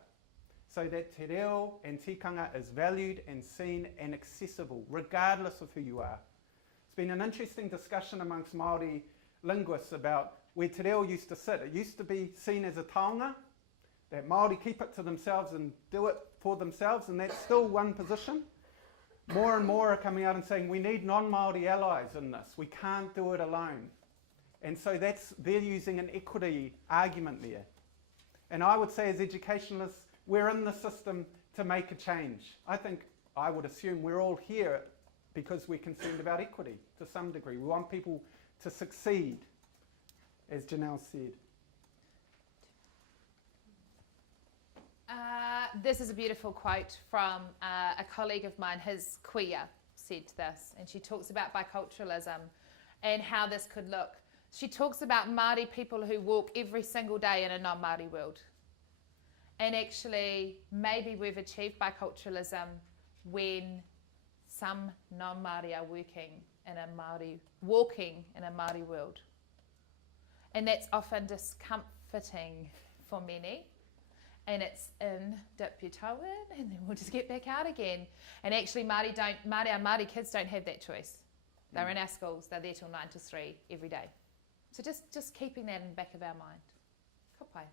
so that te reo and tikanga is valued and seen and accessible, regardless of who you are? It's been an interesting discussion amongst Māori linguists about where te reo used to sit. It used to be seen as a taonga, that Māori keep it to themselves and do it for themselves, and that's still one position. More and more are coming out and saying we need non-Māori allies in this. We can't do it alone. And so they're using an equity argument there. And I would say as educationalists, we're in the system to make a change. I would assume we're all here because we're concerned about equity to some degree. We want people to succeed, as Janelle said. This is a beautiful quote from a colleague of mine. His queer said this, and she talks about biculturalism and how this could look. She talks about Māori people who walk every single day in a non-Māori world. And actually, maybe we've achieved biculturalism when some non-Māori are walking in a Māori world. And that's often discomforting for many. And it's in dip your toe in, and then we'll just get back out again. And actually, our Māori kids don't have that choice. They're in our schools. They're there till 9 to 3 every day. So just keeping that in the back of our mind. Kapai.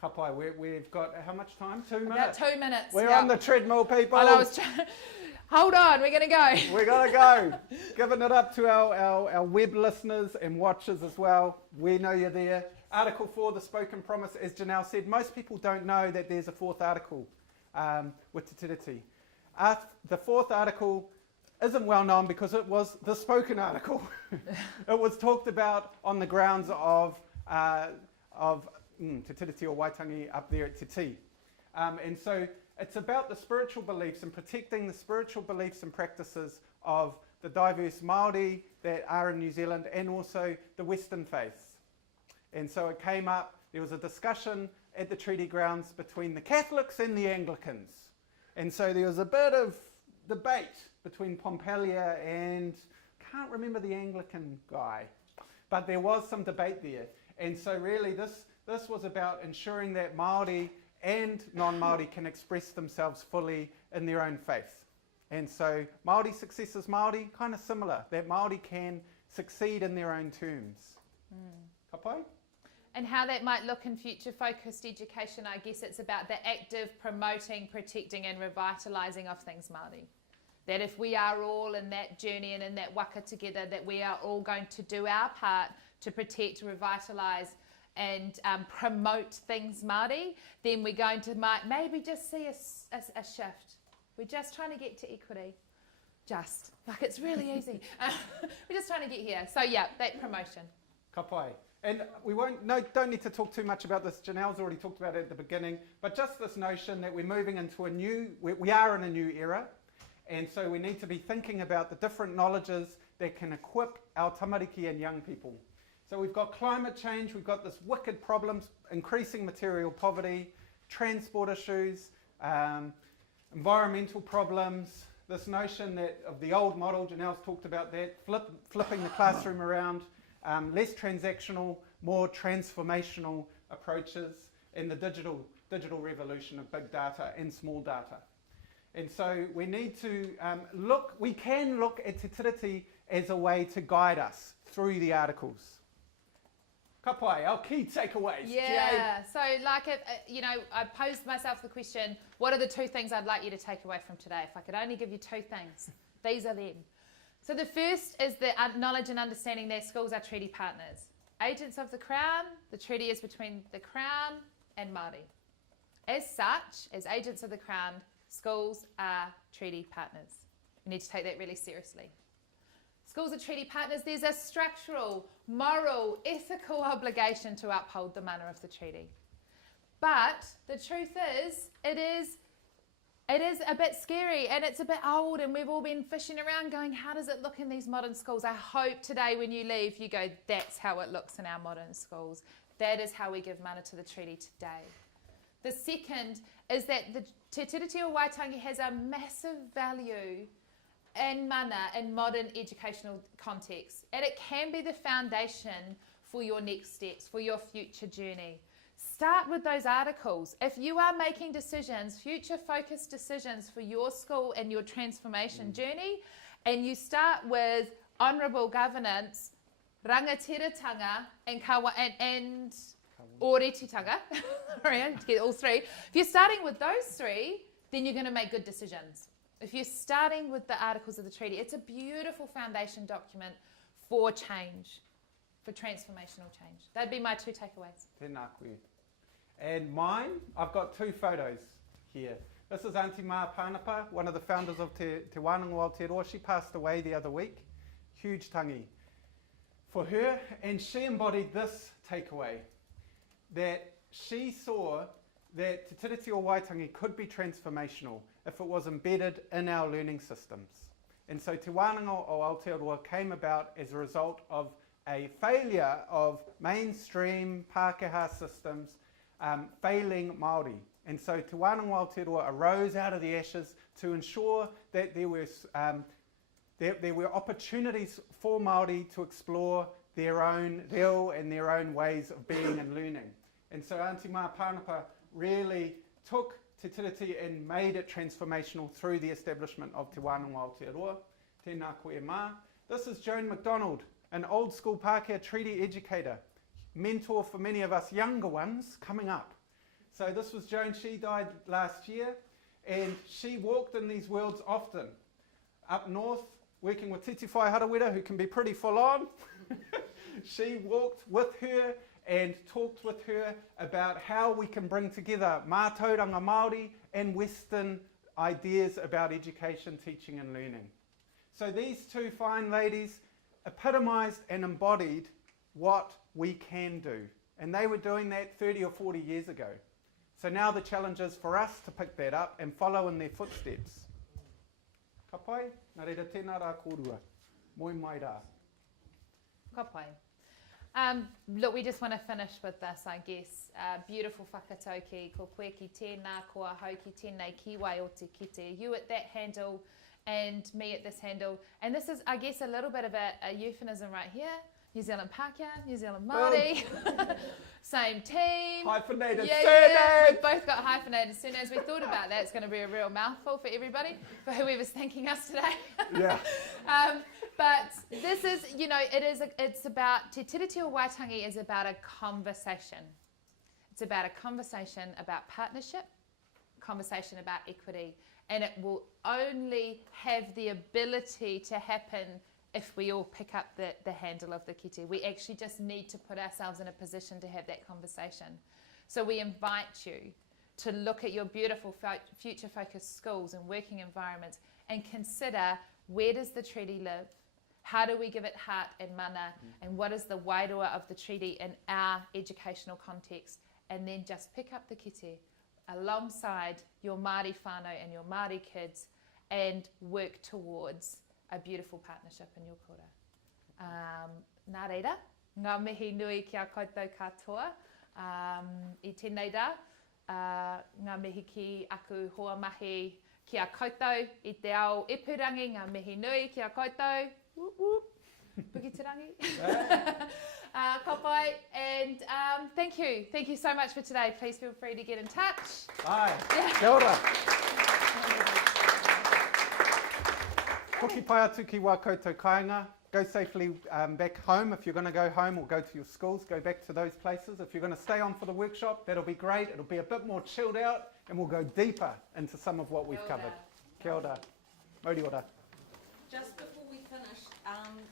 Kapai, we've got how much time? 2 minutes? About 2 minutes. We're on the treadmill, people. Hold on, we're going to go. We're going to go. Giving it up to our web listeners and watchers as well. We know you're there. Article 4, the spoken promise, as Janelle said, most people don't know that there's a fourth article with Te Tiriti. The fourth article isn't well known because it was the spoken article. It was talked about on the grounds of Te Tiriti or Waitangi up there at Te Ti. And so it's about the spiritual beliefs and protecting the spiritual beliefs and practices of the diverse Māori that are in New Zealand, and also the Western faiths. And so it came up, there was a discussion at the treaty grounds between the Catholics and the Anglicans. And so there was a bit of debate between Pompelia and, can't remember the Anglican guy, but there was some debate there. And so really this was about ensuring that Māori and non-Māori can express themselves fully in their own faith. And so Māori successes Māori, kind of similar, that Māori can succeed in their own terms. Kapai? And how that might look in future-focused education, I guess it's about the active promoting, protecting and revitalising of things Māori. that if we are all in that journey and in that waka together, that we are all going to do our part to protect, revitalise and promote things Māori, then we're going to maybe just see a shift. We're just trying to get to equity. It's really easy. We're just trying to get here. So yeah, that promotion. Ka pai. And we don't need to talk too much about this. Janelle's already talked about it at the beginning, but just this notion that we're moving into we are in a new era. And so we need to be thinking about the different knowledges that can equip our tamariki and young people. So we've got climate change, we've got this wicked problems, increasing material poverty, transport issues, environmental problems, this notion that of the old model, Janelle's talked about that, flipping the classroom around, less transactional, more transformational approaches, and the digital revolution of big data and small data. And so we need to we can look at Te Tiriti as a way to guide us through the articles. Ka pai, our key takeaways. Yeah, so I posed myself the question, what are the 2 things I'd like you to take away from today? If I could only give you 2 things, these are them. So the first is the knowledge and understanding that schools are treaty partners. Agents of the Crown, the treaty is between the Crown and Māori. As such, as agents of the Crown, schools are treaty partners. We need to take that really seriously. Schools are treaty partners. There's a structural, moral, ethical obligation to uphold the mana of the treaty. But the truth is, it is a bit scary and it's a bit old, and we've all been fishing around going, how does it look in these modern schools? I hope today when you leave, you go, that's how it looks in our modern schools. That is how we give mana to the treaty today. The second is that the Te Tiriti o Waitangi has a massive value and mana in modern educational contexts, and it can be the foundation for your next steps, for your future journey. Start with those articles. If you are making decisions, future focused decisions for your school and your transformation journey, and you start with honourable governance, rangatiratanga and oretitanga, to get all 3. If you're starting with those 3, then you're going to make good decisions. If you're starting with the articles of the treaty, it's a beautiful foundation document for change, for transformational change. That'd be my 2 takeaways. Tēnā koe. And mine, I've got 2 photos here. This is Auntie Ma Pānapa, one of the founders of Te Wānanga o Aotearoa. She passed away the other week. Huge tangi for her, and she embodied this takeaway, that she saw that Te Tiriti o Waitangi could be transformational if it was embedded in our learning systems. And so Te Wānanga o Aotearoa came about as a result of a failure of mainstream Pākehā systems failing Māori. And so Te Wānanga o Aotearoa arose out of the ashes to ensure that there were opportunities for Māori to explore their own reo and their own ways of being and learning. And so Auntie Ma Pānapa really took Te Tiriti and made it transformational through the establishment of Te Wānanga o Aotearoa. Tēnā koe mā. This is Joan MacDonald, an old school Pākehā treaty educator, mentor for many of us younger ones coming up. So this was Joan. She died last year, and she walked in these worlds often. Up north, working with Titi Whai Harawira, who can be pretty full on. She walked with her and talked with her about how we can bring together mātauranga Māori and Western ideas about education, teaching and learning. So these 2 fine ladies epitomised and embodied what we can do. And they were doing that 30 or 40 years ago. So now the challenge is for us to pick that up and follow in their footsteps. Ka pai, nā reira tēnā rā kōrua. Moi mai rā. Ka pai. Look, we just want to finish with this, I guess. Beautiful whakatauki, ko koe ki tēnā, ko ahau ki tēnei kiwai o te kite. You at that handle and me at this handle. And this is, I guess, a little bit of a euphemism right here. New Zealand Pākehā, New Zealand Māori, same team. Hyphenated surnames. Yeah, we've both got hyphenated surnames. We thought about that. It's going to be a real mouthful for everybody, for whoever's thanking us today. Yeah. But this is, it's about, Te Tiriti o Waitangi is about a conversation. It's about a conversation about partnership, conversation about equity, and it will only have the ability to happen if we all pick up the handle of the kite. We actually just need to put ourselves in a position to have that conversation. So we invite you to look at your beautiful future-focused schools and working environments and consider, where does the treaty live? How do we give it heart and mana? And what is the wairua of the treaty in our educational context? And then just pick up the kite alongside your Māori whānau and your Māori kids and work towards a beautiful partnership in your kura. Nā reira, ngā mihi nui ki a koutou katoa. I tēnei rā, ngā mihi ki aku hoa mahi ki a koutou, I te ao epurangi, ngā mihi nui ki a koutou. Pukitirangi. Kopai, and thank you so much for today. Please feel free to get in touch. Ai, kia ora. Hoki pai atu ki wā koutou kāinga. Go safely back home. If you're going to go home or go to your schools, go back to those places. If you're going to stay on for the workshop, that'll be great. It'll be a bit more chilled out and we'll go deeper into some of what we've covered. Kia ora. Mauri ora. Just before we finish,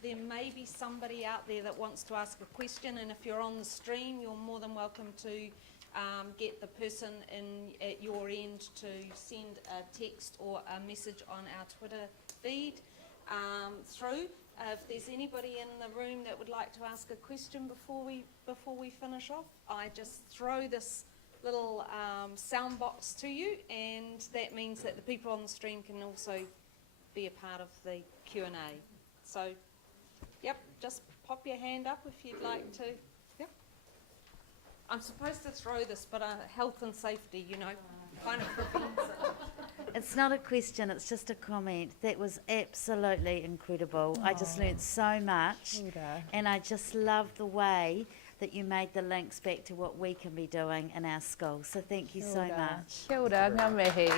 there may be somebody out there that wants to ask a question, and if you're on the stream, you're more than welcome to get the person at your end to send a text or a message on our Twitter feed through. If there's anybody in the room that would like to ask a question before we finish off, I just throw this little sound box to you, and that means that the people on the stream can also be a part of the Q&A. So, yep, just pop your hand up if you'd like to. Yep. I'm supposed to throw this, but health and safety, you know, kind of prevents it. It's not a question, it's just a comment. That was absolutely incredible. I just learnt so much, and I just love the way that you made the links back to what we can be doing in our schools. So thank you so much. Kia ora, ngā mihi.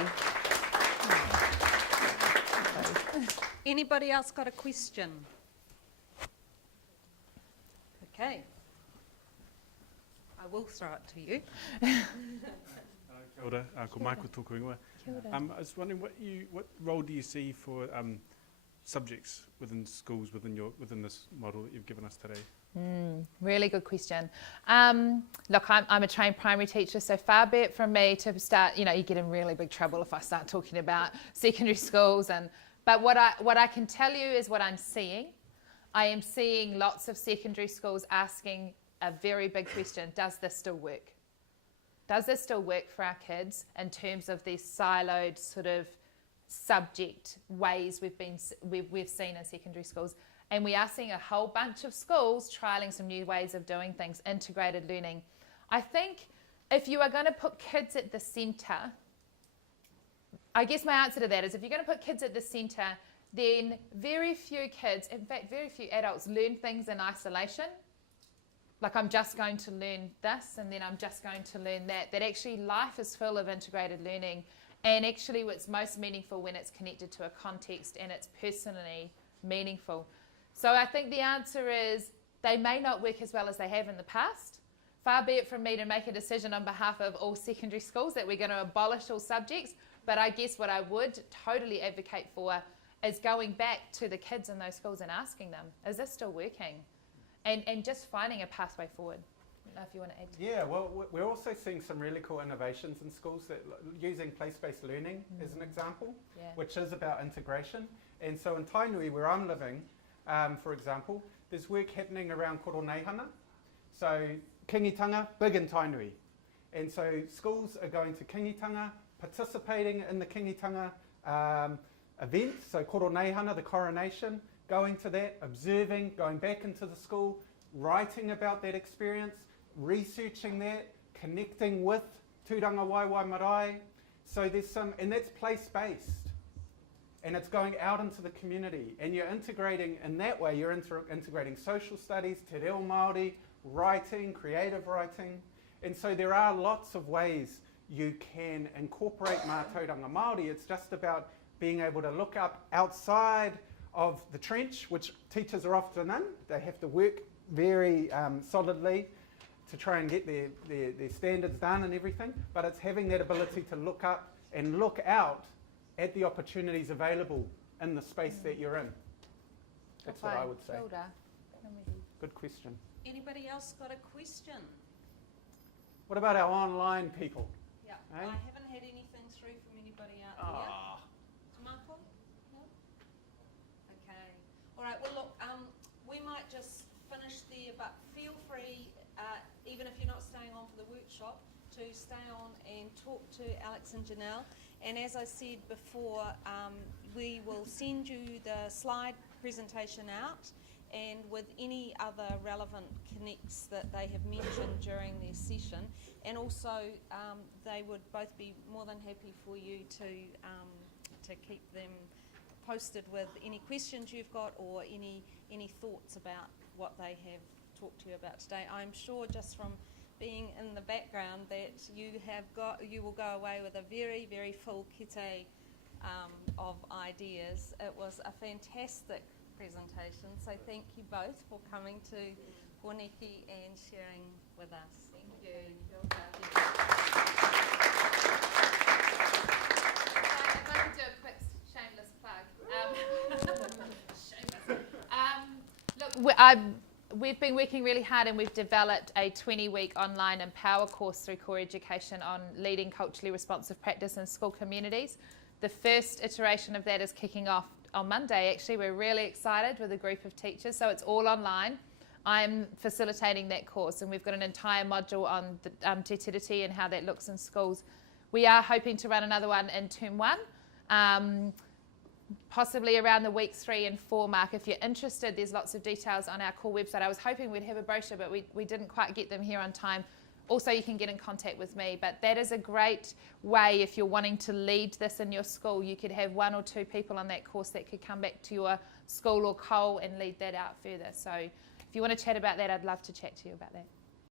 Anybody else got a question? Okay. I will throw it to you. Kia ora, ko Michael tōku ingoa. I was wondering what role do you see for subjects within schools within this model that you've given us today? Really good question. Look, I'm a trained primary teacher, so far be it from me to start, you get in really big trouble if I start talking about secondary schools. But what I can tell you is what I'm seeing. I am seeing lots of secondary schools asking a very big question: does this still work? Does this still work for our kids in terms of these siloed sort of subject ways we've seen in secondary schools? And we are seeing a whole bunch of schools trialling some new ways of doing things, integrated learning. I think if you are going to put kids at the centre, I guess my answer to that is, if you're going to put kids at the centre, then very few kids, in fact very few adults, learn things in isolation. Like, I'm just going to learn this and then I'm just going to learn that. That actually life is full of integrated learning, and actually it's most meaningful when it's connected to a context and it's personally meaningful. So I think the answer is, they may not work as well as they have in the past. Far be it from me to make a decision on behalf of all secondary schools that we're going to abolish all subjects, but I guess what I would totally advocate for is going back to the kids in those schools and asking them, is this still working? And just finding a pathway forward. I don't know if you want to add to that. Yeah, well, we're also seeing some really cool innovations in schools, that using place-based learning as an example, which is about integration. And so in Tainui, where I'm living, for example, there's work happening around koro neihana. So kingitanga, big in Tainui. And so schools are going to kingitanga, participating in the kingitanga event, so koro neihana, the coronation, going to that, observing, going back into the school, writing about that experience, researching that, connecting with tūranga waiwai marae. So there's some, and that's place-based. And it's going out into the community, and you're integrating, in that way, you're integrating social studies, te reo Māori, writing, creative writing. And so there are lots of ways you can incorporate mātauranga Māori. It's just about being able to look up outside of the trench, which teachers are often in. They have to work very solidly to try and get their standards done and everything, but it's having that ability to look up and look out at the opportunities available in the space that you're in. That's what I would say. Kia ora. Good question. Anybody else got a question? What about our online people? Yeah, Hey? I haven't had anything through from anybody out there. Ah, Tamako? No? Okay. All right, well look, we might just finish there, but feel free, even if you're not staying on for the workshop, to stay on and talk to Alex and Janelle. And as I said before, we will send you the slide presentation out, and with any other relevant connects that they have mentioned during their session. And also, they would both be more than happy for you to keep them posted with any questions you've got or any thoughts about what they have talked to you about today. I'm sure just from being in the background that you will go away with a very, very full kite of ideas. It was a fantastic presentation, so thank you both for coming to Waitangi and sharing with us. Thank you. If I could do a quick shameless plug. We've been working really hard, and we've developed a 20-week online Empower course through Core Education on leading culturally responsive practice in school communities. The first iteration of that is kicking off on Monday. Actually, we're really excited with a group of teachers, so it's all online. I'm facilitating that course, and we've got an entire module on the Tiriti and how that looks in schools. We are hoping to run another one in term 1. Possibly around the week 3 and 4 mark. If you're interested, there's lots of details on our core website. I was hoping we'd have a brochure, but we didn't quite get them here on time. Also, you can get in contact with me, but that is a great way if you're wanting to lead this in your school. You could have 1 or 2 people on that course that could come back to your school or COL and lead that out further. So if you want to chat about that, I'd love to chat to you about that.